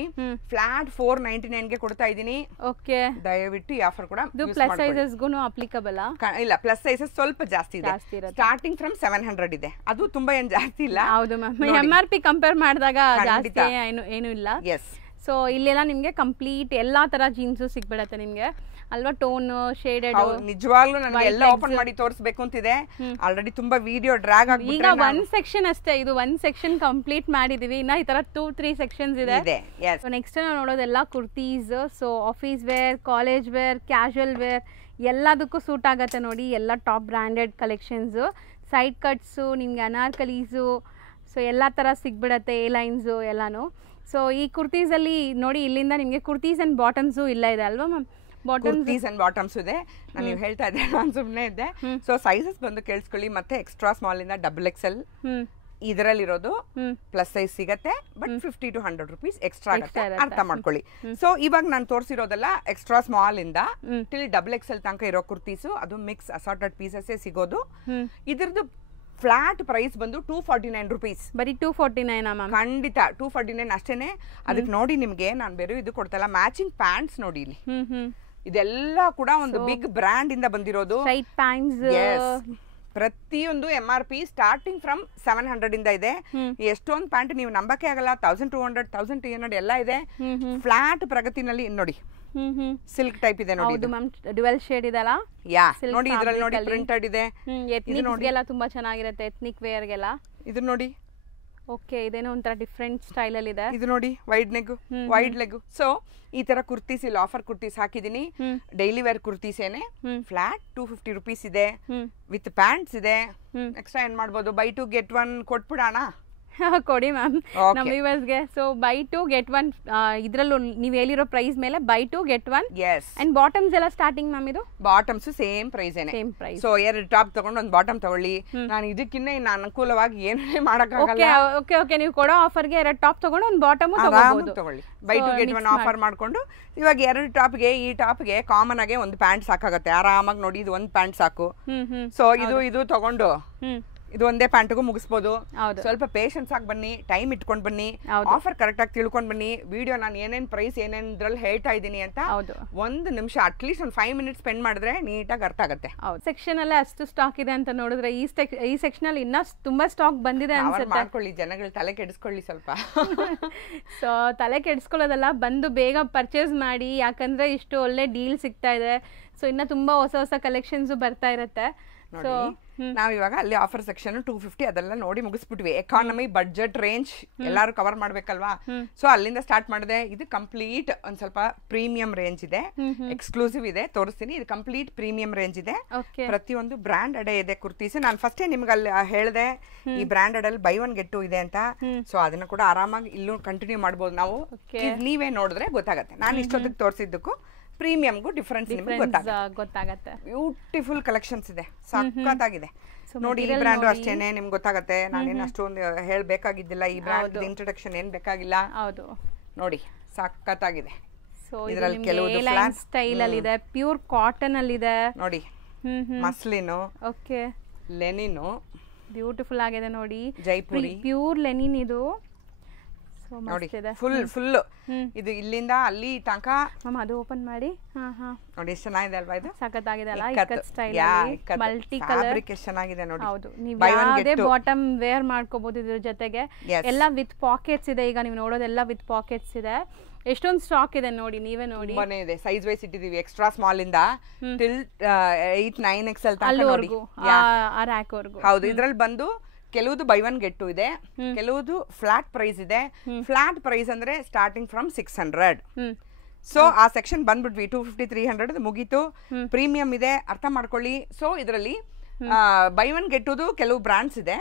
ಫ್ಲಾಟ್ 499 ಗೆ ಕೊಡ್ತಾ ಇದೀನಿ. ಓಕೆ, ದಯವಿಟ್ಟು ಈ ಆಫರ್ ಕೂಡ ಪ್ಲಸ್ ಸೈಜಸ್ ಗೂ ಅಪ್ಲಿಕಬಲ್ ಇಲ್ಲ. ಪ್ಲಸ್ ಸೈಜಸ್ ಸ್ವಲ್ಪ ಜಾಸ್ತಿ ಇದೆ. ಸ್ಟಾರ್ಟಿಂಗ್ ಫ್ರಮ್ 700 ಇದೆ. ಅದು ತುಂಬಾ ಏನ್ ಜಾಸ್ತಿ ಇಲ್ಲ. ಹೌದು ಮ್ಯಾಮ್, MRP ಕಂಪೇರ್ ಮಾಡಿದಾಗ ಜಾಸ್ತಿ ಏನು ಇಲ್ಲ. ಎಸ್, ಸೊ ಇಲ್ಲೆಲ್ಲ ನಿಮಗೆ ಕಂಪ್ಲೀಟ್ ಎಲ್ಲಾ ತರ ಜೀನ್ಸು ಸಿಗ್ಬಿಡತ್ತೆ ನಿಮಗೆ ಅಲ್ವಾ, ಟೋನ್ ಶೇಡೆಡ್. ನಿಜವಾಗ್ಲೂ ನನಗೆ ಎಲ್ಲ ಓಪನ್ ಮಾಡಿ ತೋರಿಸಬೇಕು ಅಂತಿದೆ, ಆಲ್ರೆಡಿ ತುಂಬಾ ವಿಡಿಯೋ ಡ್ರ್ಯಾಗ್ ಆಗಿ ಈಗ 1 ಸೆಕ್ಷನ್ ಅಷ್ಟೇ, ಇದು 1 ಸೆಕ್ಷನ್ ಕಂಪ್ಲೀಟ್ ಮಾಡಿದೀವಿ, ಇನ್ನ ಈ ತರ 2-3 ಸೆಕ್ಷನ್ಸ್ ಇದೆ. ಸೊ ನೆಕ್ಸ್ಟ್ ನಾವು ನೋಡೋದೆಲ್ಲ kurtis, so office wear, college wear, casual wear ಎಲ್ಲದಕ್ಕೂ ಸೂಟ್ ಆಗತ್ತೆ ನೋಡಿ, ಎಲ್ಲ top branded collections, side cuts, ನಿಮ್ಗೆ ಅನಾರ್ಕಲೀಸು, ಸೊ ಎಲ್ಲ ಥರ ಸಿಗ್ಬಿಡತ್ತೆ, ಎ ಲೈನ್ಸು ಎಲ್ಲಾನು. ಸೊ ಈ ಕುರ್ತೀಸಲ್ಲಿ ನೋಡಿ, ಇಲ್ಲಿಂದ ನಿಮಗೆ ಕುರ್ತೀಸ್ ಆ್ಯಂಡ್ ಬಾಟಮ್ಸು ಇಲ್ಲ ಇದೆ ಅಲ್ವಾ ಮ್ಯಾಮ್? ಕುರ್ತೀಸ್ ಅಂಡ್ ಬಾಟಮ್ಸ್ ಇದೆ. ನಾನು ನೀವು ಹೇಳ್ತಾ ಇದ್ದೆ, ನಾನು ಸುಮ್ಮನೆ ಇದ್ದೆ. ಸೊ ಸೈಜಸ್ ಬಂದು ಕೇಳಿಸ್ಕೊಳ್ಳಿ, ಮತ್ತೆ ಎಕ್ಸ್ಟ್ರಾ ಸ್ಮಾಲ್ ಇಂದ XXL ಇದರಲ್ಲಿರೋದು ಪ್ಲಸ್ ಸೈಜ್ ಸಿಗತ್ತೆ, ಬಟ್ 50 to 100 rupees ಎಕ್ಸ್ಟ್ರಾ ಆಗುತ್ತೆ, ಅರ್ಥ ಮಾಡ್ಕೊಳ್ಳಿ. ಸೊ ಇವಾಗ ನಾನು ತೋರಿಸಿರೋದೆಲ್ಲ ಎಕ್ಸ್ಟ್ರಾ ಸ್ಮಾಲ್ ಇಂದ ಟಿಲ್ XXL ತನಕ ಇರೋ ಕುರ್ತೀಸು, ಅದು ಮಿಕ್ಸ್ ಅಸಾರ್ಟೆಡ್ ಪೀಸಸ್ ಸಿಗೋದು. ಇದ್ರದ್ದು ಫ್ಲಾಟ್ ಪ್ರೈಸ್ ಬಂದು 249 rupees. ಬರೀ 249 ಮ್ಯಾಮ್? ಖಂಡಿತ 249 ಅಷ್ಟೇನೆ. ಅದಕ್ಕೆ ನೋಡಿ ನಿಮ್ಗೆ ನಾನು ಬೇರೆ ಇದು ಕೊಡ್ತಲ್ಲ, ಮ್ಯಾಚಿಂಗ್ ಪ್ಯಾಂಟ್ಸ್ ನೋಡಿ ಇಲ್ಲಿ, ಇದೆಲ್ಲ ಕೂಡ ಒಂದು ಬಿಗ್ ಬ್ರ್ಯಾಂಡ್ ಇಂದ ಬಂದಿರೋದು. ಸ್ಟ್ರೈಟ್ ಪ್ಯಾಂಟ್ಸ್, ಪ್ರತಿಯೊಂದು MRP ಸ್ಟಾರ್ಟಿಂಗ್ ಫ್ರಮ್ 700 ಇಂದ ಇದೆ. ಎಷ್ಟೊಂದು ಪ್ಯಾಂಟ್ ನೀವು ನಂಬಕ್ಕೆ ಆಗಲ್ಲ, 1200, 1300 ಎಲ್ಲ ಇದೆ. ಫ್ಲಾಟ್ ಪ್ರಗತಿನಲ್ಲಿ ನೋಡಿ, ಸಿಲ್ಕ್ ಟೈಪ್ ಇದೆ ನೋಡಿ, ಮ್ಯಾಮ್ ಡ್ಯುಯಲ್ ಶೇಡ್ ಇದೆಲ್ಲ. ಯಾ ನೋಡಿ, ಇದ್ರಲ್ಲಿ ನೋಡಿ ಪ್ರಿಂಟೆಡ್ ಇದೆ. ಎತ್ನಿಕ್ಸ್ಗೆಲ್ಲ ತುಂಬಾ ಚೆನ್ನಾಗಿರುತ್ತೆ, ಎತ್ನಿಕ್ ವೇರ್ಗೆಲ್ಲ. ಇದು ನೋಡಿ, ಓಕೆ, ಇದೇನೋ ಒಂಥರ ಡಿಫ್ರೆಂಟ್ ಸ್ಟೈಲ್ ಅಲ್ಲಿ ಇದೆ. ಇದು ನೋಡಿ, ವೈಡ್ ಲೆಗ್. ಸೊ ಈ ತರ ಕುರ್ತೀಸ್ ಇಲ್ಲಿ ಆಫರ್ ಕುರ್ತೀಸ್ ಹಾಕಿದೀನಿ, ಡೈಲಿ ವೇರ್ ಕುರ್ತೀಸ್ ಏನೆ, ಫ್ಲಾಟ್ 250 rupees ಇದೆ, ವಿತ್ ಪ್ಯಾಂಟ್ಸ್ ಇದೆ. ಎಕ್ಸ್ಟ್ರಾ ಏನ್ ಮಾಡ್ಬೋದು, ಬೈ 2 get 1 ಕೊಟ್ಬಿಡೋಣ. ಕೊಡಿ ಮ್ಯಾಮ್ ನಮ್ಮ ವ್ಯೂವರ್ಸ್ಗೆ. ಸೊ ಬೈ 2 get 1 ಇದ್ರಲ್ಲೂ ನೀವು ಹೇಳಿರೋ ಪ್ರೈಸ್ ಮೇಲೆ ಬೈ 2 get 1. ಅಂಡ್ ಬಾಟಮ್ಸ್ ಎಲ್ಲ ಸ್ಟಾರ್ಟಿಂಗ್ ಮ್ಯಾಮ್? ಇದು ಬಾಟಮ್ಸ್ ಸೇಮ್ ಪ್ರೈಸ್ ಏನೆ. ಸೊ 2 ಟಾಪ್ ತಗೊಂಡು ಒಂದು ಬಾಟಮ್ ತಗೊಳ್ಳಿ. ನಾನು ಇದಕ್ಕಿನ್ನ ಇನ್ನು ಅನುಕೂಲವಾಗಿ ಏನೇ ಮಾಡಕ್ಕಾಗಲ್ಲ. ಓಕೆ, ನೀವು ಕೊಡೋ ಆಫರ್ಗೆ 2 ಟಾಪ್ ತಗೊಂಡು ಒಂದು ಬಾಟಮ್ ತಗೊಳ್ಳಿ. ಬೈ 2 get 1 ಆಫರ್ ಮಾಡ್ಕೊಂಡು ಇವಾಗ 2 ಟಾಪ್ಗೆ, ಈ ಟಾಪ್ಗೆ ಕಾಮನ್ ಆಗಿ ಒಂದು ಪ್ಯಾಂಟ್ ಸಾಕಾಗತ್ತೆ ಆರಾಮಾಗಿ. ನೋಡಿ, ಇದು ಒಂದು ಪ್ಯಾಂಟ್ ಸಾಕು. ಸೊ ಇದು ತಗೊಂಡು ಇದು ಒಂದೇ ಪ್ಯಾಂಟ್ಗೂ ಮುಗಿಸ್ಬೋದು. ಸ್ವಲ್ಪ ಪೇಷನ್ಸ್ ಆಗಿ ಬನ್ನಿ, ಟೈಮ್ ಇಟ್ಕೊಂಡು ಬನ್ನಿ, ಆಫರ್ ಕರೆಕ್ಟ್ ಆಗಿ ತಿಳ್ಕೊಂಡು ಬನ್ನಿ. ವಿಡಿಯೋ ನಾನು ಏನೇನ್ ಪ್ರೈಸ್ ಏನೇನ್ದ್ರಲ್ಲಿ ಹೇಳ್ತಾ ಇದ್ದೀನಿ ಅಂತ 1 ನಿಮಿಷ ಅಟ್ಲೀಸ್ಟ್ ಒಂದು 5 minutes ಸ್ಪೆಂಡ್ ಮಾಡಿದ್ರೆ ನೀಟಾಗಿ ಅರ್ಥ ಆಗುತ್ತೆ. ಸೆಕ್ಷನ್ ಅಲ್ಲೇ ಅಷ್ಟು ಸ್ಟಾಕ್ ಇದೆ ಅಂತ ನೋಡಿದ್ರೆ ಈ ಸೆಕ್ಷನ್ ಅಲ್ಲಿ ಇನ್ನ ತುಂಬಾ ಸ್ಟಾಕ್ ಬಂದಿದೆ ಅನ್ಸುತ್ತೆ. ಮಾಡ್ಕೊಳ್ಳಿ, ಜನಗಳು ತಲೆ ಕೆಡಿಸ್ಕೊಳ್ಳಿ ಸ್ವಲ್ಪ. ಸೊ ತಲೆ ಕೆಡಿಸ್ಕೊಳ್ಳೋದಲ್ಲ, ಬಂದು ಬೇಗ ಪರ್ಚೇಸ್ ಮಾಡಿ, ಯಾಕಂದ್ರೆ ಇಷ್ಟು ಒಳ್ಳೆ ಡೀಲ್ ಸಿಗ್ತಾ ಇದೆ. ಸೊ ಇನ್ನ ತುಂಬಾ ಹೊಸ ಕಲೆಕ್ಷನ್ಸ್ ಬರ್ತಾ ಇರತ್ತೆ. ನೋಡಿ, ನಾವ್ ಇವಾಗ ಅಲ್ಲಿ ಆಫರ್ ಸೆಕ್ಷನ್ 250 ಅದೆಲ್ಲ ನೋಡಿ ಮುಗಿಸ್ಬಿಟ್ವಿ. ಎಕಾನಮಿ, ಬಡ್ಜೆಟ್ ರೇಂಜ್ ಎಲ್ಲಾರು ಕವರ್ ಮಾಡ್ಬೇಕಲ್ವಾ. ಸೊ ಅಲ್ಲಿಂದ ಸ್ಟಾರ್ಟ್ ಮಾಡಿದೆ. ಇದು ಕಂಪ್ಲೀಟ್ ಒಂದ್ ಸ್ವಲ್ಪ ಪ್ರೀಮಿಯಂ ರೇಂಜ್ ಇದೆ, ಎಕ್ಸ್ಕ್ಲೂಸಿವ್ ಇದೆ, ತೋರಿಸ್ತೀನಿ. ಇದು ಕಂಪ್ಲೀಟ್ ಪ್ರೀಮಿಯಂ ರೇಂಜ್ ಇದೆ, ಪ್ರತಿಯೊಂದು ಬ್ರಾಂಡ್ ಅಡೆ ಇದೆ ಕುರ್ತೀಸ್. ನಾನು ಫಸ್ಟೇ ನಿಮ್ಗೆ ಅಲ್ಲಿ ಹೇಳಿದೆ ಈ ಬ್ರಾಂಡ್ ಅಡಲ್ಲಿ ಬೈ 1 get 2 ಇದೆ ಅಂತ. ಸೊ ಅದನ್ನ ಕೂಡ ಆರಾಮಾಗಿ ಇಲ್ಲೂ ಕಂಟಿನ್ಯೂ ಮಾಡ್ಬೋದು ನಾವು. ನೀವೇ ನೋಡಿದ್ರೆ ಗೊತ್ತಾಗತ್ತೆ. ನಾನು ಇಷ್ಟೊತ್ತಿಗೆ ತೋರಿಸಿದ್ದಕ್ಕೂ ಪ್ರೀಮಿಯಂಗೂ ಡಿಫರೆನ್ಸ್ ನಿಮಗೆ ಗೊತ್ತಾಗತ್ತೆ. ಬ್ಯೂಟಿಫುಲ್ ಕಲೆಕ್ಷನ್ಸ್ ಇದೆ, ಸಖತ್ತಾಗಿದೆ ನೋಡಿ. ಈ ಬ್ರ್ಯಾಂಡ್ ಅಷ್ಟೇನೆ ನಿಮ್ಗೆ ಗೊತ್ತಾಗತ್ತೆ. ನಾನೇನು ಅಷ್ಟೊಂದು ಹೇಳ್ಬೇಕಾಗಿದ್ದಿಲ್ಲ, ಈ ಬ್ರ್ಯಾಂಡ್ ಇಂಟ್ರೊಡಕ್ಷನ್ ಏನ್ ಬೇಕಾಗಿಲ್ಲ. ನೋಡಿ, ಸಖತ್ತಾಗಿದೆ. ಇದರಲ್ಲಿ ಕೆಲವು ಸ್ಟೈಲ್ ಅಲ್ಲಿ ಇದೆ, ಪ್ಯೂರ್ ಕಾಟನ್ ಅಲ್ಲಿ ಇದೆ ನೋಡಿ, ಮಸ್ಲಿನು, ಓಕೆ, ಲೆನಿನು, ಬ್ಯೂಟಿಫುಲ್ ಆಗಿದೆ ನೋಡಿ, ಜೈಪುರಿ ಪ್ಯೂರ್ ಲೆನಿನ್. ಇದು ನೋಡಿ, ಫುಲ್ ಇದು ಇಲ್ಲಿಂದ ಅಲ್ಲಿ ತನಕ. ಅದು ಓಪನ್ ಮಾಡಿ, ನೋಡಿ ಎಷ್ಟು ಚೆನ್ನಾಗಿದೆ ಅಲ್ವಾ, ಇದು ಸಖತ್ತಾಗಿದೆ ಅಲ್ಲ, ಇಕ್ಕತ್ ಸ್ಟೈಲ್ ಅಲ್ಲಿ ಮಲ್ಟಿ ಕಲರ್ ಚೆನ್ನಾಗಿದೆ ನೋಡಿ. ಹೌದು, ನೀವು ಯಾವುದೇ ಬಾಟಮ್ ವೇರ್ ಮಾಡ್ಕೋಬಹುದು ಇದ್ರ ಜೊತೆಗೆ. ಎಲ್ಲ ವಿತ್ ಪಾಕೆಟ್ಸ್ ಇದೆ. ಈಗ ನೀವು ನೋಡೋದೆಲ್ಲ ವಿತ್ ಪಾಕೆಟ್ಸ್ ಇದೆ. ಎಷ್ಟೊಂದು ಸ್ಟಾಕ್ ಇದೆ ನೋಡಿ, ನೀವೇ ನೋಡಿ. ತುಂಬಾನೇ ಇದೆ. ಸೈಜ್ ವೈಸ್ ಇಟ್ಟಿದೀವಿ, ಎಕ್ಸ್ಟ್ರಾ ಸ್ಮಾಲ್ ಇಂದ ಟಿಲ್ 8-9 XL ತನಕ ನೋಡಿ, ಆ ರ್ಯಾಕ್ ವರೆಗೂ. ಹೌದು, ಇದ್ರಲ್ಲಿ ಬಂದು ಕೆಲವುದು ಬೈ 1 get 2 ಇದೆ, ಕೆಲವುದು ಫ್ಲಾಟ್ ಪ್ರೈಸ್ ಇದೆ. ಫ್ಲಾಟ್ ಪ್ರೈಸ್ ಅಂದ್ರೆ ಸ್ಟಾರ್ಟಿಂಗ್ ಫ್ರಮ್ 600. ಸೊ ಆ ಸೆಕ್ಷನ್ ಬಂದ್ಬಿಟ್ವಿ 250-300 ಮುಗೀತು. ಪ್ರೀಮಿಯಂ ಇದೆ, ಅರ್ಥ ಮಾಡ್ಕೊಳ್ಳಿ. ಸೊ ಇದರಲ್ಲಿ ಬೈ 1 get 2 ಕೆಲವು ಬ್ರಾಂಡ್ಸ್ ಇದೆ.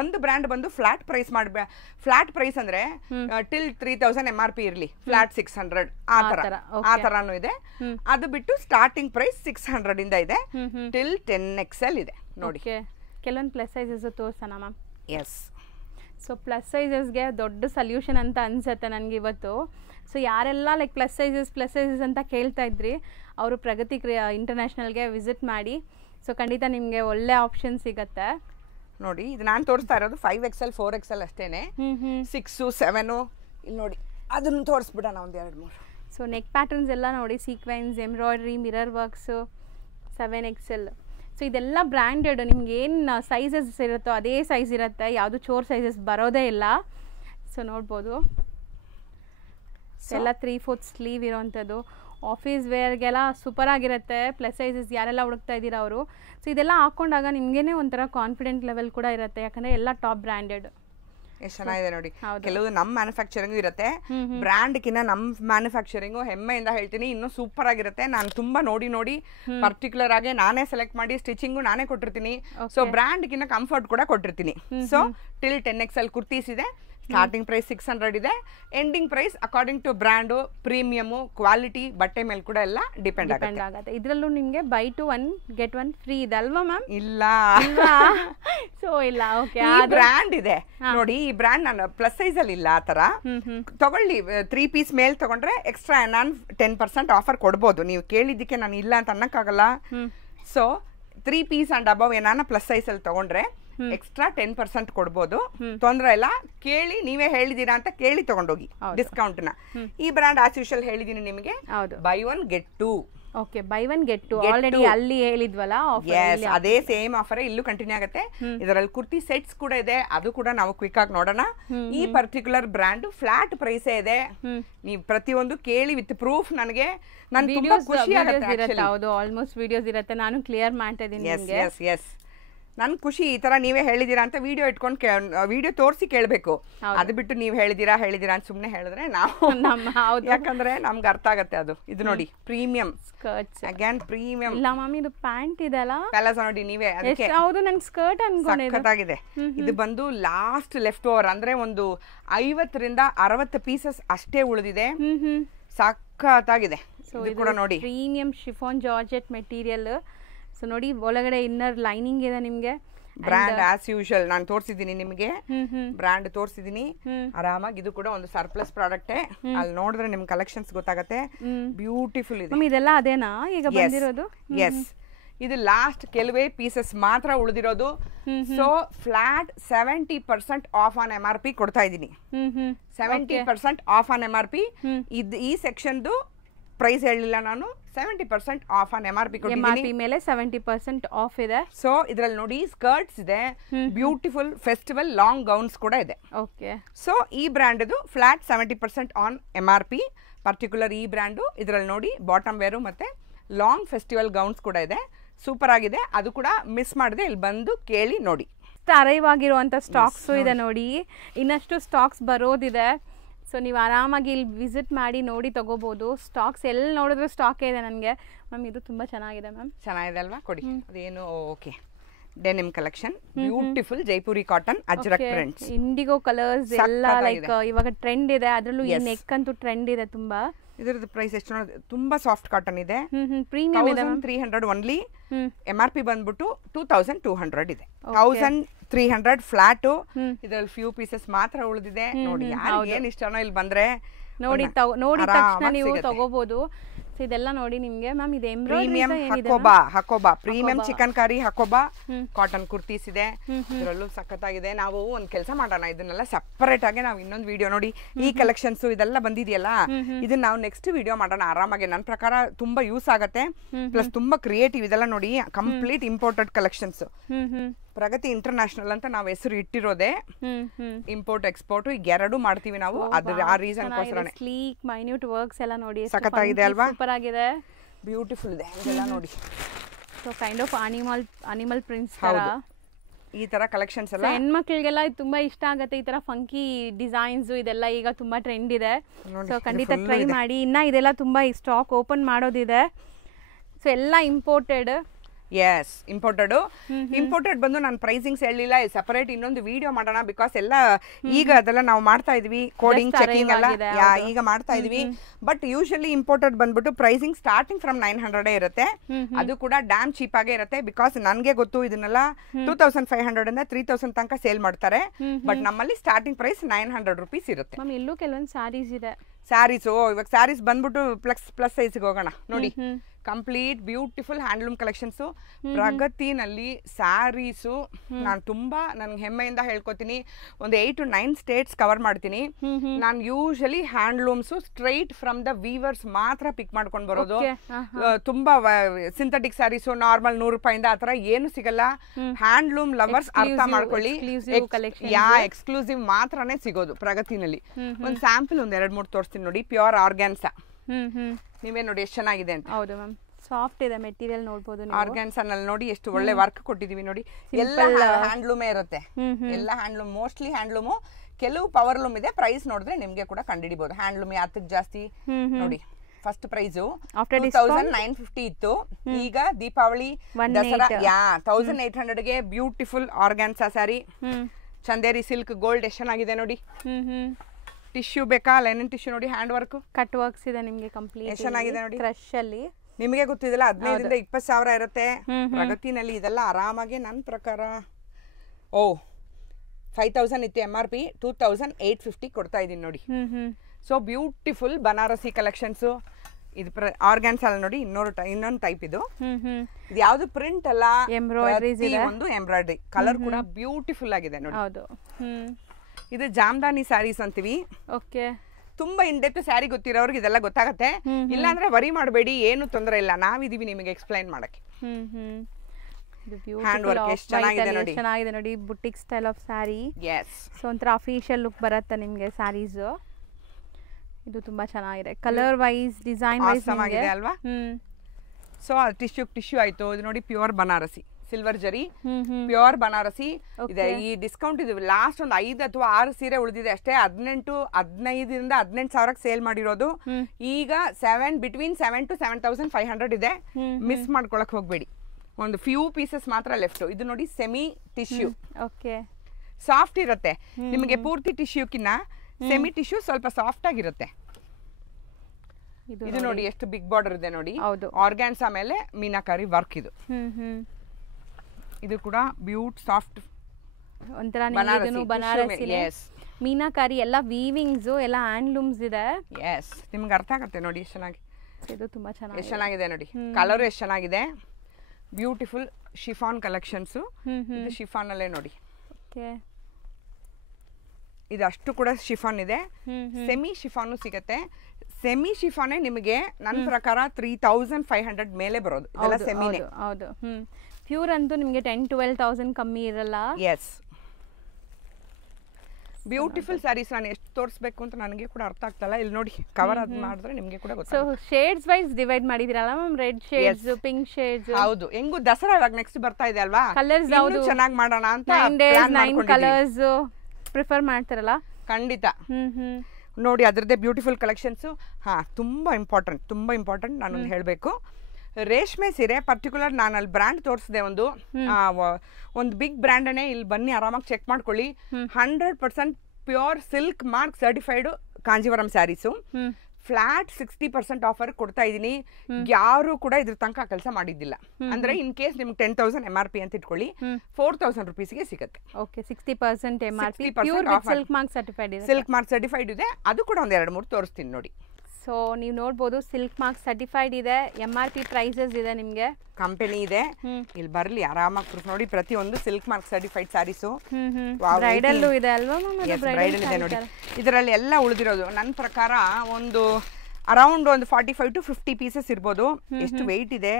ಒಂದು ಬ್ರ್ಯಾಂಡ್ ಬಂದು ಫ್ಲಾಟ್ ಪ್ರೈಸ್ ಫ್ಲಾಟ್ ಪ್ರೈಸ್ ಅಂದ್ರೆ ಟಿಲ್ 3000 MRP ಇರ್ಲಿ, ಫ್ಲಾಟ್ 600 ಆ ತರಾನು ಇದೆ. ಅದು ಬಿಟ್ಟು ಸ್ಟಾರ್ಟಿಂಗ್ ಪ್ರೈಸ್ 600 ಇಂದ ಇದೆ, ಟಿಲ್ 10 XL ಇದೆ ನೋಡಿ. ಕೆಲವೊಂದು ಪ್ಲಸ್ ಸೈಜಸ್ ತೋರ್ಸೋಣ ಮ್ಯಾಮ್? ಎಸ್. ಸೊ ಪ್ಲಸ್ ಸೈಜಸ್ಗೆ ದೊಡ್ಡ ಸೊಲ್ಯೂಷನ್ ಅಂತ ಅನ್ಸುತ್ತೆ ನನಗೆ ಇವತ್ತು. ಸೊ ಯಾರೆಲ್ಲ ಲೈಕ್ ಪ್ಲಸ್ ಸೈಜಸ್ ಅಂತ ಕೇಳ್ತಾ ಇದ್ರಿ, ಅವರು ಪ್ರಗತಿ ಇಂಟರ್ನ್ಯಾಷನಲ್ಗೆ ವಿಸಿಟ್ ಮಾಡಿ. ಸೊ ಖಂಡಿತ ನಿಮಗೆ ಒಳ್ಳೆ ಆಪ್ಷನ್ ಸಿಗತ್ತೆ ನೋಡಿ. ಇದು ನಾನು ತೋರಿಸ್ತಾ ಇರೋದು 5 XL 4 XL ಅಷ್ಟೇನೆ. 6 7 ಇಲ್ಲಿ ನೋಡಿ, ಅದನ್ನು ತೋರಿಸ್ಬಿಡೋಣ ಒಂದು 2-3. ಸೊ ನೆಕ್ ಪ್ಯಾಟರ್ನ್ಸ್ ಎಲ್ಲ ನೋಡಿ, sequence, embroidery, mirror works, 7 XL. So ಇದೆಲ್ಲ ಬ್ರ್ಯಾಂಡೆಡ್. ನಿಮ್ಗೆ ಏನು ಸೈಜಸ್ ಇರುತ್ತೋ ಅದೇ ಸೈಜ್ ಇರುತ್ತೆ, ಯಾವುದು ಚೋರ್ ಸೈಜಸ್ ಬರೋದೇ ಇಲ್ಲ. ಸೊ ನೋಡ್ಬೋದು, ಎಲ್ಲ 3/4 ಸ್ಲೀವ್ ಇರೋವಂಥದ್ದು. ಆಫೀಸ್ ವೇರ್ಗೆಲ್ಲ ಸೂಪರ್ ಆಗಿರುತ್ತೆ. ಪ್ಲಸ್ ಸೈಜಸ್ ಯಾರೆಲ್ಲ ಹುಡುಕ್ತಾ ಇದ್ದೀರಾ ಅವರು. ಸೊ ಇದೆಲ್ಲ ಹಾಕೊಂಡಾಗ ನಿಮ್ಗೇನೆ ಒಂಥರ ಕಾನ್ಫಿಡೆಂಟ್ ಲೆವೆಲ್ ಕೂಡ ಇರುತ್ತೆ, ಯಾಕಂದ್ರೆ ಎಲ್ಲ ಟಾಪ್ ಬ್ರ್ಯಾಂಡೆಡ್. ಎಷ್ಟು ಚೆನ್ನಾಗಿದೆ ನೋಡಿ. ಕೆಲವು ನಮ್ಮ ಮ್ಯಾನುಫ್ಯಾಕ್ಚರಿಂಗು ಇರುತ್ತೆ, ಬ್ರ್ಯಾಂಡ್ಕಿನ್ನ ನಮ್ಮ ಮ್ಯಾನುಫ್ಯಾಕ್ಚರಿಂಗು ಹೆಮ್ಮೆಯಿಂದ ಹೇಳ್ತೀನಿ ಇನ್ನೂ ಸೂಪರ್ ಆಗಿರುತ್ತೆ. ನಾನು ತುಂಬಾ ನೋಡಿ ಪರ್ಟಿಕ್ಯುಲರ್ ಆಗಿ ನಾನೇ ಸೆಲೆಕ್ಟ್ ಮಾಡಿ ಸ್ಟಿಚಿಂಗು ನಾನೇ ಕೊಟ್ಟಿರ್ತೀನಿ. ಸೊ ಬ್ರ್ಯಾಂಡ್ಕಿನ್ನ ಕಂಫರ್ಟ್ ಕೂಡ ಕೊಟ್ಟಿರ್ತೀನಿ. ಸೊ ಟಿಲ್ 10XL ಕುರ್ತೀಸ್ ಇದೆ. ಸ್ಟಾರ್ಟಿಂಗ್ ಪ್ರೈಸ್ 600 ಇದೆ. Ending price according to brand, premium, quality, ಬಟ್ಟೆ ಮೇಲೆ ಕೂಡ ಎಲ್ಲ ಡಿಪೆಂಡ್ ಆಗುತ್ತೆ. ಇದರಲ್ಲೂ ನಿಮಗೆ ಬೈ ಟು 1 get 1 ಫ್ರೀ ಇದೆ ಅಲ್ವಾ ಮ್ಯಾಮ್? ಇಲ್ಲ, ಸೊ ಇಲ್ಲ. ಓಕೆ, ಬ್ರ್ಯಾಂಡ್ ಇದೆ ನೋಡಿ. ಈ ಬ್ರ್ಯಾಂಡ್ ನಾನು ಪ್ಲಸ್ ಸೈಜ್ ಅಲ್ಲಿ ಇಲ್ಲ. ಆ ತರ ತಗೊಳ್ಳಿ, 3 ಪೀಸ್ ಮೇಲ್ ತಗೊಂಡ್ರೆ ಎಕ್ಸ್ಟ್ರಾ ನಾನು 10% ಆಫರ್ ಕೊಡ್ಬೋದು. ನೀವು ಕೇಳಿದ್ದಕ್ಕೆ ನಾನು ಇಲ್ಲ ಅಂತ ಅನ್ನಕ್ಕಾಗಲ್ಲ. ಸೊ 3 ಪೀಸ್ ಅಂಡ್ ಅಬವ್ ಏನಾನ ಪ್ಲಸ್ ಸೈಜ್ ಅಲ್ಲಿ ತಗೊಂಡ್ರೆ ಎಕ್ಸ್ಟ್ರಾ 10% ಕೊಡ್ಬೋದು, ತೊಂದ್ರೆ ಇಲ್ಲ. ಕೇಳಿ, ನೀವೇ ಹೇಳಿದೀರಾ ಅಂತ ಕೇಳಿ ತಗೊಂಡೋಗಿ ಡಿಸ್ಕೌಂಟ್ ನ. ಈ ಬ್ರ್ಯಾಂಡ್ ಆಸ್ ಯೂಶುವಲ್ ಹೇಳಿದೀನಿ ನಿಮಗೆ, by 1 get 2. Okay, by 1 get 2 already ಅಲ್ಲಿ ಹೇಳಿದ್ವಲ್ಲ ಆಫರ್. ಅದೇ ಸೇಮ್ ಆಫರ್ ಇಲ್ಲೂ ಕಂಟಿನ್ಯೂ ಆಗುತ್ತೆ. ಇದರಲ್ಲಿ ಕುರ್ತಿ ಸೆಟ್ಸ್ ಕೂಡ ಇದೆ, ಅದು ಕೂಡ ನಾವು ಕ್ವಿಕ್ ಆಗಿ ನೋಡೋಣ. ಈ ಪರ್ಟಿಕ್ಯುಲರ್ ಬ್ರ್ಯಾಂಡ್ ಫ್ಲಾಟ್ ಪ್ರೈಸ್ ಇದೆ. ನೀವು ಪ್ರತಿಯೊಂದು ಕೇಳಿ ವಿತ್ ಪ್ರೂಫ್. ನನಗೆ ತುಂಬಾ ಖುಷಿ ಆಗುತ್ತೆ. ಹೌದು, ಆಲ್ಮೋಸ್ಟ್ ವಿಡಿಯೋಸ್ ಇರುತ್ತೆ, ನಾನು ಕ್ಲಿಯರ್ ಮಾಡ್ತಾ ಇದ್ದೀನಿ ನಿಮಗೆ. ಎಸ್, ನನ್ ಖುಷಿ ಈ ತರ ನೀವೇ ಹೇಳಿದೀರಾ ಅಂತ ವಿಡಿಯೋ ಇಟ್ಕೊಂಡು ವಿಡಿಯೋ ತೋರಿಸಿ ಕೇಳಬೇಕು. ಅದು ಬಿಟ್ಟು ನೀವು ಹೇಳಿದೀರಾ ಅಂತ ಸುಮ್ನೆ ಹೇಳಿದ್ರೆ ನಾವು ಯಾಕಂದ್ರೆ ನಮ್ಗೆ ಅರ್ಥ ಆಗತ್ತೆ ಅದು. ಇದು ನೋಡಿ, ಪ್ರೀಮಿಯಂ ಸ್ಕರ್ಟ್ಸ್, ಅಗೇನ್ ಪ್ರೀಮಿಯಂ. ಇಲ್ಲ ಮ್ಯಾಮ್, ಇದು ಪ್ಯಾಂಟ್ ಇದೆಲ್ಲ ಪ್ಯಾಲಾಜೋ ನೋಡಿ ನೀವೇ. ಅದಕ್ಕೆ ಹೌದು, ನಂಗೆ ಸ್ಕರ್ಟ್ ಅನ್ಕೊಂಡಿದೆ. ಇದು ಬಂದು ಲಾಸ್ಟ್ ಲೆಫ್ಟ್ ಓವರ್, ಅಂದ್ರೆ ಒಂದು 50 ರಿಂದ 60 ಪೀಸಸ್ ಅಷ್ಟೇ ಉಳಿದಿದೆ. ಸಖತ್ತಾಗಿದೆ. ಇದು ಕೂಡ ನೋಡಿ, premium chiffon georgette material. So ನೋಡಿ, ಒಳಗಡೆ ಇನ್ನರ್ ಲೈನಿಂಗ್ ಇದೆ ನಿಮ್ಗೆ. ಬ್ರ್ಯಾಂಡ್ ಆಸ್ ಯೂಶುವಲ್ ನಾನು ತೋರಿಸಿದೀನಿ ನಿಮಗೆ, ಬ್ರ್ಯಾಂಡ್ ತೋರಿಸಿದೀನಿ ಆರಾಮಾಗಿ. ಇದು ಕೂಡ ಒಂದು ಸರ್ಪ್ಲಸ್ ಪ್ರಾಡಕ್ಟ್. ಅಲ್ಲಿ ನೋಡಿದ್ರೆ ನಿಮ್ ಕಲೆಕ್ಷನ್ಸ್ ಗೊತ್ತಾಗತ್ತೆ. ಬ್ಯೂಟಿಫುಲ್ ಇದೆ. ಇದೆಲ್ಲ ಅದೇನಾ ಈಗ ಬಂದಿರೋದು? ಎಸ್, ಇದು ಲಾಸ್ಟ್ ಕೆಲವೇ ಪೀಸಸ್ ಮಾತ್ರ ಉಳಿದಿರೋದು. So flat 70% off on MRP ಕೊಡ್ತಾ ಇದ್ದೀನಿ. 70% ಆಫ್ ಆನ್ MRP. ಈ ಸೆಕ್ಷನ್ದು ಪ್ರೈಸ್ ಹೇಳಿಲ್ಲ ನಾನು. 70% ಆಫ್ ಆನ್ MRP ಕೊಟ್ಟಿದ್ದೀನಿ. ಮೇಲೆ 70% ಆಫ್ ಇದೆ. ಸೊ ಇದ್ರಲ್ಲಿ ನೋಡಿ ಸ್ಕರ್ಟ್ಸ್ ಇದೆ, ಬ್ಯೂಟಿಫುಲ್ ಫೆಸ್ಟಿವಲ್ ಲಾಂಗ್ ಗೌನ್ಸ್ ಕೂಡ ಇದೆ. ಓಕೆ, ಸೊ ಈ ಬ್ರ್ಯಾಂಡ್ದು ಫ್ಲಾಟ್ 70% ಆನ್ MRP. ಪರ್ಟಿಕ್ಯುಲರ್ ಈ ಬ್ರ್ಯಾಂಡು. ಇದ್ರಲ್ಲಿ ನೋಡಿ ಬಾಟಮ್ ವೇರು ಮತ್ತೆ ಲಾಂಗ್ ಫೆಸ್ಟಿವಲ್ ಗೌನ್ಸ್ ಕೂಡ ಇದೆ. ಸೂಪರ್ ಆಗಿದೆ. ಅದು ಕೂಡ ಮಿಸ್ ಮಾಡದೆ ಇಲ್ಲಿ ಬಂದು ಕೇಳಿ ನೋಡಿ. ಅರೈವ್ ಆಗಿರುವಂತ ಸ್ಟಾಕ್ಸ್ ಇದೆ ನೋಡಿ, ಇನ್ನಷ್ಟು ಸ್ಟಾಕ್ಸ್ ಬರೋದಿದೆ. ಸೊ ನೀವು ಆರಾಮಾಗಿ ಇಲ್ಲಿ ವಿಸಿಟ್ ಮಾಡಿ ನೋಡಿ ತಗೋಬಹುದು. ಸ್ಟಾಕ್ಸ್ ಎಲ್ಲಿ ನೋಡಿದ್ರು ಸ್ಟಾಕ್ ಇದೆ ನನಗೆ. ಮ್ಯಾಮ್ ಇದು ತುಂಬಾ ಚೆನ್ನಾಗಿದೆ ಮ್ಯಾಮ್. ಚೆನ್ನಾಗಿದೆ ಅಲ್ವಾ? ಕೊಡಿ ಅದೇನು. Okay, denim collection, beautiful Jaipuri cotton Ajrakh prints, IndiGo colours ಎಲ್ಲ ಲೈಕ್ ಇವಾಗ ಟ್ರೆಂಡ್ ಇದೆ. ಅದರಲ್ಲೂ ಈ ನೆಕ್ ಅಂತೂ ಟ್ರೆಂಡ್ ಇದೆ ತುಂಬಾ. ಇದರದ್ದು ಪ್ರೈಸ್ ಎಷ್ಟು ನೋಡಿ, ತುಂಬಾ ಸಾಫ್ಟ್ ಕಾಟನ್ ಇದೆ. ಪ್ರೀಮಿಯಂ ಇದೆ. 1300 ಓನ್ಲಿ. MRP ಬಂದ್ಬಿಟ್ಟು 2200 ಇದೆ. 1300 ಫ್ಲಾಟ್. ಇದ್ರಲ್ಲಿ ಫ್ಯೂ ಪೀಸಸ್ ಮಾತ್ರ ಉಳಿದಿದೆ. ನೋಡಿ, ಯಾರು ಏನ್ ಇಷ್ಟನೋ ಇಲ್ಲಿ ಬಂದ್ರೆ ನೋಡಿ ತಕ್ಷಣ ನೀವು ತಗೋಬಹುದು. ಇದೆಲ್ಲ ನೋಡಿ ನಿಮ್ಗೆ. ಮ್ಯಾಮ್ ಇದು ಪ್ರೀಮಿಯಂ ಹಕೋಬಾ ಪ್ರೀಮಿಯಂ ಚಿಕನ್ ಕಾರಿ ಹಕೋಬಾ ಕಾಟನ್ ಕುರ್ತೀಸ್ ಇದೆ. ಇದರಲ್ಲೂ ಸಖತ್ತಾಗಿದೆ. ನಾವು ಒಂದ್ ಕೆಲಸ ಮಾಡೋಣ, ಇದನ್ನೆಲ್ಲ ಸಪರೇಟ್ ಆಗಿ ನಾವು ಇನ್ನೊಂದು ವಿಡಿಯೋ ನೋಡಿ. ಈ ಕಲೆಕ್ಷನ್ಸ್ ಇದೆಲ್ಲ ಬಂದಿದೆಯಲ್ಲ, ಇದನ್ನ ನಾವು ನೆಕ್ಸ್ಟ್ ವಿಡಿಯೋ ಮಾಡೋಣ ಆರಾಮಾಗಿ. ನನ್ನ ಪ್ರಕಾರ ತುಂಬಾ ಯೂಸ್ ಆಗತ್ತೆ. ಪ್ಲಸ್ ತುಂಬಾ ಕ್ರಿಯೇಟಿವ್. ಇದೆಲ್ಲ ನೋಡಿ ಕಂಪ್ಲೀಟ್ ಇಂಪೋರ್ಟೆಡ್ ಕಲೆಕ್ಷನ್ಸ್. ಪ್ರಗತಿ ಇಂಟರ್ನ್ಯಾಷನಲ್ ಅಂತ ನಾವು ಹೆಸರು ಇಟ್ಟಿರೋದೇ. ಇಂಪೋರ್ಟ್ ಎಕ್ಸ್ಪೋರ್ಟ್ ಈಗ ಎರಡು ಮಾಡ್ತೀವಿ ನಾವು. ಅದ್ರ ಆ ರೀಸನ್ ಗೋಸ್ಕರನೇ. ಸ್ಲೀಕ್ ಮೈನ್ಯೂಟ್ ವರ್ಕ್ಸ್ ಎಲ್ಲ ನೋಡಿ ಸಖತ್ತಾಗಿದೆ ಅಲ್ವಾ? ಸೂಪರ್ ಆಗಿದೆ, ಬ್ಯೂಟಿಫುಲ್ ಇದೆ. ಇದೆಲ್ಲ ನೋಡಿ. So kind of animal prints ತರ ಈ ತರ ಕಲೆಕ್ಷನ್ಸ್ ಎಲ್ಲ ಹೆಣ್ಮಕ್ಳಿಗೆಲ್ಲ ತುಂಬಾ ಇಷ್ಟ ಆಗತ್ತೆ. ಈ ತರ ಫಂಕಿ ಡಿಸೈನ್ಸ್ ಇದೆಲ್ಲ ಈಗ ತುಂಬಾ ಟ್ರೆಂಡ್ ಇದೆ. ಸೊ ಖಂಡಿತ ಟ್ರೈ ಮಾಡಿ. ಇನ್ನ ಇದೆಲ್ಲ ತುಂಬಾ ಸ್ಟಾಕ್ ಓಪನ್ ಮಾಡೋದಿದೆ. ಸೊ ಎಲ್ಲ ಇಂಪೋರ್ಟೆಡ್. ಎಸ್, ಇಂಪೋರ್ಟೆಡ್ ಬಂದು ನಾನು ಪ್ರೈಸಿಂಗ್ಸ್ ಹೇಳಿಲ್ಲ. ಸಪರೇಟ್ ಇನ್ನೊಂದು ವಿಡಿಯೋ ಮಾಡೋಣ. ಬಿಕಾಸ್ ಎಲ್ಲ ಈಗ ಅದೆಲ್ಲ ನಾವು ಮಾಡ್ತಾ ಇದೀವಿ. ಕೋಡಿಂಗ್ ಚೆಕಿಂಗ್ ಎಲ್ಲ ಈಗ ಮಾಡ್ತಾ ಇದೀವಿ. ಬಟ್ ಯೂಶಲಿ ಇಂಪೋರ್ಟೆಡ್ ಬಂದ್ಬಿಟ್ಟು ಪ್ರೈಸಿಂಗ್ ಸ್ಟಾರ್ಟಿಂಗ್ ಫ್ರಮ್ 900 ಇರುತ್ತೆ. ಅದು ಕೂಡ ಡ್ಯಾಮ್ ಚೀಪ್ ಆಗೇ ಇರುತ್ತೆ. ಬಿಕಾಸ್ ನನ್ಗೆ ಗೊತ್ತು ಇದನ್ನೆಲ್ಲ 2500 ಇಂದ 3000 ತನಕ ಸೇಲ್ ಮಾಡ್ತಾರೆ. ಬಟ್ ನಮ್ಮಲ್ಲಿ ಸ್ಟಾರ್ಟಿಂಗ್ ಪ್ರೈಸ್ 900 ರೂಪೀಸ್ ಇರುತ್ತೆ. ಇಲ್ಲೂ ಕೆಲವೊಂದು ಸ್ಯಾರೀಸ್ ಇದೆ. ಸ್ಯಾರೀಸು ಇವಾಗ ಸ್ಯಾರೀಸ್ ಬಂದ್ಬಿಟ್ಟು ಪ್ಲಸ್ ಸೈಜ್ಗೆ ಹೋಗೋಣ ನೋಡಿ. Complete beautiful handloom collections. ಪ್ರಗತಿನಲ್ಲಿ ಸ್ಯಾರೀಸು ನಾನು ತುಂಬಾ ನನ್ಗೆ ಹೆಮ್ಮೆಯಿಂದ ಹೇಳ್ಕೊತೀನಿ. ಒಂದು 8 to 9 ಸ್ಟೇಟ್ಸ್ ಕವರ್ ಮಾಡ್ತೀನಿ. ನಾನು usually handlooms straight from the weavers ಮಾತ್ರ ಪಿಕ್ ಮಾಡ್ಕೊಂಡು ಬರೋದು. ತುಂಬಾ ಸಿಂಥೆಟಿಕ್ ಸ್ಯಾರೀಸು ನಾರ್ಮಲ್ 100 ರೂಪಾಯಿಂದ ಆತರ ಏನು ಸಿಗಲ್ಲ. ಹ್ಯಾಂಡ್ಲೂಮ್ ಲವರ್ಸ್ ಅರ್ಥ ಮಾಡ್ಕೊಳ್ಳಿ, ಎಕ್ಸ್ಕ್ಲೂಸಿವ್ ಮಾತ್ರನೇ ಸಿಗೋದು ಪ್ರಗತಿನಲ್ಲಿ. ಒಂದು ಸ್ಯಾಂಪಲ್ ಒಂದ್ 2-3 ತೋರಿಸ್ತೀನಿ ನೋಡಿ. ಪ್ಯೂರ್ ಆರ್ಗ್ಯಾನ್ಸಾ, ನೀವೇ ನೋಡಿ ಎಷ್ಟು ಚೆನ್ನಾಗಿದೆ ಅಂತ. ಹೌದು ಮ್ಯಾಮ್, ಸಾಫ್ಟ್ ಇದೆ ಮೆಟೀರಿಯಲ್, ನೋಡಬಹುದು. ಆರ್ಗ್ಯಾನ್ಸಾ ನಲ್ಲಿ ನೋಡಿ ಎಷ್ಟು ಒಳ್ಳೆ ವರ್ಕ್ ಕೊಟ್ಟಿದೀವಿ ನೋಡಿ. ಎಲ್ಲ ಹ್ಯಾಂಡ್ಲೂಮೇ ಇರುತ್ತೆ, ಎಲ್ಲ ಹ್ಯಾಂಡ್ಲೂಮ್, ಮೋಸ್ಟ್ಲಿ ಹ್ಯಾಂಡ್ಲೂಮು. ಕೆಲವು ಪವರ್ ಲೂಮ್ ಇದೆ. ಪ್ರೈಸ್ ನೋಡಿದ್ರೆ ನಿಮ್ಗೆ ಕೂಡ ಕಂಡಿಡಿಬಹುದು. ಹ್ಯಾಂಡ್ಲೂಮ್ ಯಾತಕ್ ಜಾಸ್ತಿ ನೋಡಿ. ಫಸ್ಟ್ ಪ್ರೈಸ್ 2950 ಇತ್ತು. ಈಗ ದೀಪಾವಳಿ ದಸರಾ 1800 ಗೆ beautiful organza sari, Chanderi silk gold ಎಷ್ಟು ಚೆನ್ನಾಗಿದೆ ನೋಡಿ. ಟಿಶ್ಯೂ ಬೇಕಾ? ಲೈನನ್ ಟಿಶ್ಯೂ ನೋಡಿ, ಹ್ಯಾಂಡ್ ವರ್ಕ್, ಕಟ್ ವರ್ಕ್ಸ್ ಇದೆ ನಿಮ್ಗೆ ಕಂಪ್ಲೀಟ್. ಎಷ್ಟು ಚೆನ್ನಾಗಿದೆ ನೋಡಿ. ಕ್ರಶ್ ಅಲ್ಲಿ ನಿಮಗೆ ಗೊತ್ತಿದೆಲ್ಲ 15 ರಿಂದ 20 ಸಾವಿರ ಇರುತ್ತೆ. ಪ್ರಗತಿನಲ್ಲಿ ಇದೆಲ್ಲ ಆರಾಮಾಗಿ ನನ್ನ ಪ್ರಕಾರ 5000 ಇತ್ತು MRP, 2850 ಕೊಡ್ತಾ ಇದೀನಿ ನೋಡಿ. So beautiful Banarasi collections. ಇದು ಆರ್ಗ್ಯಾನ್ಸಾ ನೋಡಿ, ಇನ್ನೊಂದು ಟೈಪ್. ಇದು ಯಾವ್ದು ಪ್ರಿಂಟ್ ಅಲ್ಲ, ಒಂದು ಎಂಬ್ರಾಯ್ಡ್ರಿ. ಕಲರ್ ಕೂಡ ಬ್ಯೂಟಿಫುಲ್ ಆಗಿದೆ ನೋಡಿ. ಇದು ಜಾಮ್ದಾನಿ ಸ್ಯಾರೀಸ್ ಅಂತೀವಿ. ಓಕೆ, ತುಂಬಾ ಇನ್-ಡೆಪ್ತ್ ಸ್ಯಾರಿ ಗೊತ್ತಿರೋರ್ಗೆ ಇದೆಲ್ಲ ಗೊತ್ತಾಗತ್ತೆ. ಇಲ್ಲಾಂದ್ರೆ ವರಿ ಮಾಡಬೇಡಿ, ಏನು ತೊಂದರೆ ಇಲ್ಲ, ನಾವಿದೀವಿ ನಿಮಗೆ ಎಕ್ಸ್ಪ್ಲೈನ್ ಮಾಡಕ್ಕೆ. ಹ್ಯಾಂಡ್ ವರ್ಕ್ ಎಷ್ಟು ಚೆನ್ನಾಗಿದೆ ನೋಡಿ. ಚೆನ್ನಾಗಿದೆ ನೋಡಿ, boutique style of sari. So ಒಂಥರ ಅಫಿಷಿಯಲ್ ಲುಕ್ ಬರುತ್ತೆ ನಿಮ್ಗೆ ಸ್ಯಾರೀಸ್. ಇದು ತುಂಬಾ ಚೆನ್ನಾಗಿದೆ, ಕಲರ್ ವೈಸ್, ಡಿಸೈನ್ ವೈಸ್ ಚೆನ್ನಾಗಿದೆ ಅಲ್ವಾ. ಸೊ ಟಿಶ್ಯೂ ಆಯ್ತು. ಇದು ನೋಡಿ ಪ್ಯೂರ್ ಬನಾರಸಿ, ಸಿಲ್ವರ್ ಜರಿ, ಪ್ಯೂರ್ ಬನಾರಸಿ ಇದೆ. ಈ ಡಿಸ್ಕೌಂಟ್ ಇದು ಲಾಸ್ಟ್ ಒಂದು 5 ಅಥವಾ 6 ಸೀರೆ ಉಳಿದಿದೆ ಅಷ್ಟೇ. 15 ರಿಂದ 18 ಸಾವಿರಕ್ಕೆ ಸೇಲ್ ಮಾಡಿರೋದು. ಈಗ ಬಿಟ್ವೀನ್ 7 to 7500 ಇದೆ. ಮಿಸ್ ಮಾಡ್ಕೊಳಕ್ ಹೋಗ್ಬೇಡಿ. ಒಂದು ಫ್ಯೂ ಪೀಸಸ್ ಮಾತ್ರ ಲೆಫ್ಟ್. ಇದು ನೋಡಿ ಸೆಮಿ ಟಿಶ್ಯೂ, ಸಾಫ್ಟ್ ಇರುತ್ತೆ. ನಿಮಗೆ ಪೂರ್ತಿ ಟಿಶ್ಯೂಕಿನ್ನ ಸೆಮಿ ಟಿಶ್ಯೂ ಸ್ವಲ್ಪ ಸಾಫ್ಟ್ ಆಗಿರುತ್ತೆ. ಇದು ನೋಡಿ ಎಷ್ಟು ಬಿಗ್ ಬಾರ್ಡರ್ ಇದೆ ನೋಡಿ. ಆರ್ಗ್ಯಾನ್ಸಾ ಮೇಲೆ ಮೀನಾಕಾರಿ ವರ್ಕ್. ಇದು ಕೂಡ ಸಾಫ್ಟ್ ಒಂಥರ ಬನಾರಸಿ, ಮೀನಾಕಾರಿ, ಎಲ್ಲ ವೀವಿಂಗ್ಸ್, ಎಲ್ಲ ಹ್ಯಾಂಡ್ಲೂಮ್ಸ್ ಇದೆ. ನಿಮ್ಗೆ ಅರ್ಥ ಆಗುತ್ತೆ ನೋಡಿ ಎಷ್ಟು ಚೆನ್ನಾಗಿ. ಇದು ತುಂಬಾ ಎಷ್ಟು ಚೆನ್ನಾಗಿದೆ ನೋಡಿ. ಕಲರ್ ಎಷ್ಟು ಚೆನ್ನಾಗಿದೆ. Beautiful chiffon collections. ಇದು ಶಿಫಾನ್ ಅಲ್ಲೇ ನೋಡಿ. ಇದು ಅಷ್ಟು ಕೂಡ ಶಿಫಾನ್ ಇದೆ. ಸೆಮಿ ಶಿಫಾನು ಸಿಗತ್ತೆ. ಸೆಮಿ ಶಿಫಾನೇ ನಿಮಗೆ ನನ್ನ ಪ್ರಕಾರ 3500 ಮೇಲೆ ಬರೋದು. ಇದೆಲ್ಲ ಸೆಮಿನೇ. ಹೌದು. ಪ್ಯೂರ್ ಅಂತೂ ನಿಮಗೆ 10-12,000 ಕಮ್ಮಿ ಇರಲ್ಲ. ಬ್ಯೂಟಿಫುಲ್ ಸ್ಯಾರೀಸ್. ನಾನು ಎಷ್ಟು ತೋರಿಸ್ಬೇಕು ಅಂತ ನನಗೆ ಕೂಡ ಅರ್ಥ ಆಗ್ತಲ್ಲ. ಇಲ್ಲಿ ನೋಡಿ, ಕವರ್ ಅದು ಮಾಡಿದ್ರೆ ನಿಮಗೆ ಕೂಡ ಗೊತ್ತಾಗುತ್ತೆ. ಸೊ ಶೇಡ್ಸ್ ವೈಸ್ ಡಿವೈಡ್ ಮಾಡಿದಿರಲ್ಲ ma'am, red shades, pink shades. ಹೌದು, ಹೆಂಗು ದಸರಾ ಇವಾಗ ನೆಕ್ಸ್ಟ್ ಬರ್ತಾ ಇದೆ ಅಲ್ವಾ, ಕಲರ್ಸ್ ಯಾವುದು ಚೆನ್ನಾಗಿ ಮಾಡೋಣ ಅಂತ 9 ಕಲರ್ಸ್ ಪ್ರಿಫರ್ ಮಾಡ್ತಾರಲ್ಲ. ಖಂಡಿತ ನೋಡಿ, ಅದರದ್ದೇ ಬ್ಯೂಟಿಫುಲ್ ಕಲೆಕ್ಷನ್ಸ್. ತುಂಬಾ ಇಂಪಾರ್ಟೆಂಟ್ ನಾನೊಂದು ಹೇಳಬೇಕು. ರೇಷ್ಮೆ ಸೀರೆ ಪರ್ಟಿಕ್ಯುಲರ್ ನಾನು ಅಲ್ಲಿ ಬ್ರ್ಯಾಂಡ್ ತೋರಿಸಿದೆ. ಒಂದು ಬಿಗ್ ಬ್ರ್ಯಾಂಡನ್ನೇ ಇಲ್ಲಿ ಬನ್ನಿ, ಆರಾಮಾಗಿ ಚೆಕ್ ಮಾಡ್ಕೊಳ್ಳಿ. 100% pure silk mark certified Kanjeevaram sarees. Flat 60% offer ಕೊಡ್ತಾ ಇದೀನಿ. ಯಾರು ಕೂಡ ಇದ್ರ ತನಕ ಕೆಲಸ ಮಾಡಿದ್ದಿಲ್ಲ. ಅಂದ್ರೆ ಇನ್ ಕೇಸ್ ನಿಮ್ಗೆ 10,000 MRP ಅಂತ ಇಟ್ಕೊಳ್ಳಿ, 4,000 rupeesಗೆ ಸಿಗುತ್ತೆ. 60% MRP, ಸಿಲ್ಕ್ ಮಾರ್ಕ್ ಸರ್ಟಿಫೈಡ್ ಇದೆ. ಸಿಲ್ಕ್ ಮಾರ್ಕ್ ಸರ್ಟಿಫೈಡ್ ಇದೆ. ಅದು ಕೂಡ ಒಂದ್ 2-3 ತೋರಿಸ್ತೀನಿ ನೋಡಿ. ಸೊ ನೀವು ನೋಡ್ಬೋದು, ಸಿಲ್ಕ್ ಮಾರ್ಕ್ ಸರ್ಟಿಫೈಡ್ ಇದೆ. MRP ಪ್ರೈಸಸ್ ಇದೆ ನಿಮ್ಗೆ. ಕಂಪನಿ ಇದೆ, ಇಲ್ಲಿ ಬರ್ಲಿ ಆರಾಮಾಗಿ ಪ್ರೂಫ್ ನೋಡಿ. ಪ್ರತಿಯೊಂದು silk mark certified sarees. Bridal ಇದೆ ಅಲ್ವಾ? ಬ್ರೈಡಲ್ ಇದೆ ನೋಡಿ. ಇದರಲ್ಲಿ ಎಲ್ಲ ಉಳಿದಿರೋದು ನನ್ನ ಪ್ರಕಾರ ಒಂದು ಅರೌಂಡ್ ಒಂದು 45 to 50 ಪೀಸಸ್ ಇರ್ಬೋದು. ಎಷ್ಟು ವೆಯ್ಟ್ ಇದೆ?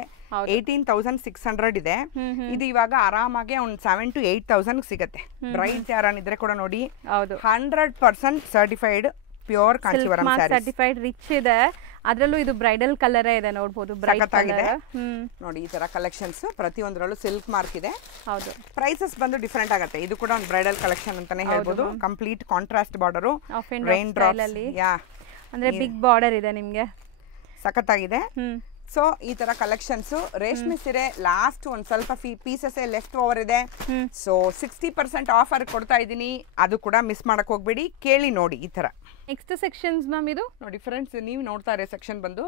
18,600 ಇದೆ. ಇದು ಇವಾಗ ಆರಾಮಾಗಿ ಒಂದು 7 to 8,000 ಸಿಗುತ್ತೆ. ಬ್ರೈಡ್ಸ್ ಯಾರನಿದ್ರೆ ಕೂಡ ನೋಡಿ, 100% certified pure Kanjeevaram saris. Certified rich ಇದೆ. ಅದರಲ್ಲೂ ಇದು ಬ್ರೈಡಲ್ ಕಲರ್ ಇದೆ, ನೋಡಬಹುದು. ನೋಡಿ ಈ ತರ ಕಲೆಕ್ಷನ್ಸ್ ಪ್ರತಿಯೊಂದರಲ್ಲೂ ಸಿಲ್ಕ್ ಮಾರ್ಕ್ ಇದೆ. ಹೌದು. ಪ್ರೈಸಸ್ ಬಂದು ಡಿಫರೆಂಟ್ ಆಗುತ್ತೆ. ಇದು ಕೂಡ ಒಂದು ಬ್ರೈಡಲ್ ಕಲೆಕ್ಷನ್ ಅಂತಾನೆ ಹೇಳ್ಬೋದು. Complete contrast border, rain drops, ಅಂದ್ರೆ ಬಿಗ್ ಬಾರ್ಡರ್ ಇದೆ ನಿಮ್ಗೆ. ಸಖತ್ತಾಗಿದೆ. ಸೊ ಈ ತರ ಕಲೆಕ್ಷನ್ಸ್. ರೇಷ್ಮೆ ಸೀರೆ ಲಾಸ್ಟ್ ಒಂದ್ ಸ್ವಲ್ಪ ಪೀಸಸ್ ಲೆಫ್ಟ್ ಓವರ್ ಇದೆ. ಸೊ 60% ಆಫರ್ ಕೊಡ್ತಾ ಇದೀನಿ. ಅದು ಕೂಡ ಮಿಸ್ ಮಾಡಕ್ ಹೋಗ್ಬೇಡಿ, ಕೇಳಿ ನೋಡಿ. ಈ ತರ ನೆಕ್ಸ್ಟ್ ಸೆಕ್ಷನ್ಸ್ ಮ್ಯಾಮ್. ಇದು ನೋಡಿ ಫ್ರೆಂಡ್ಸ್, ನೀವು ನೋಡ್ತಾ ಇರೋ ಸೆಕ್ಷನ್ ಬಂದು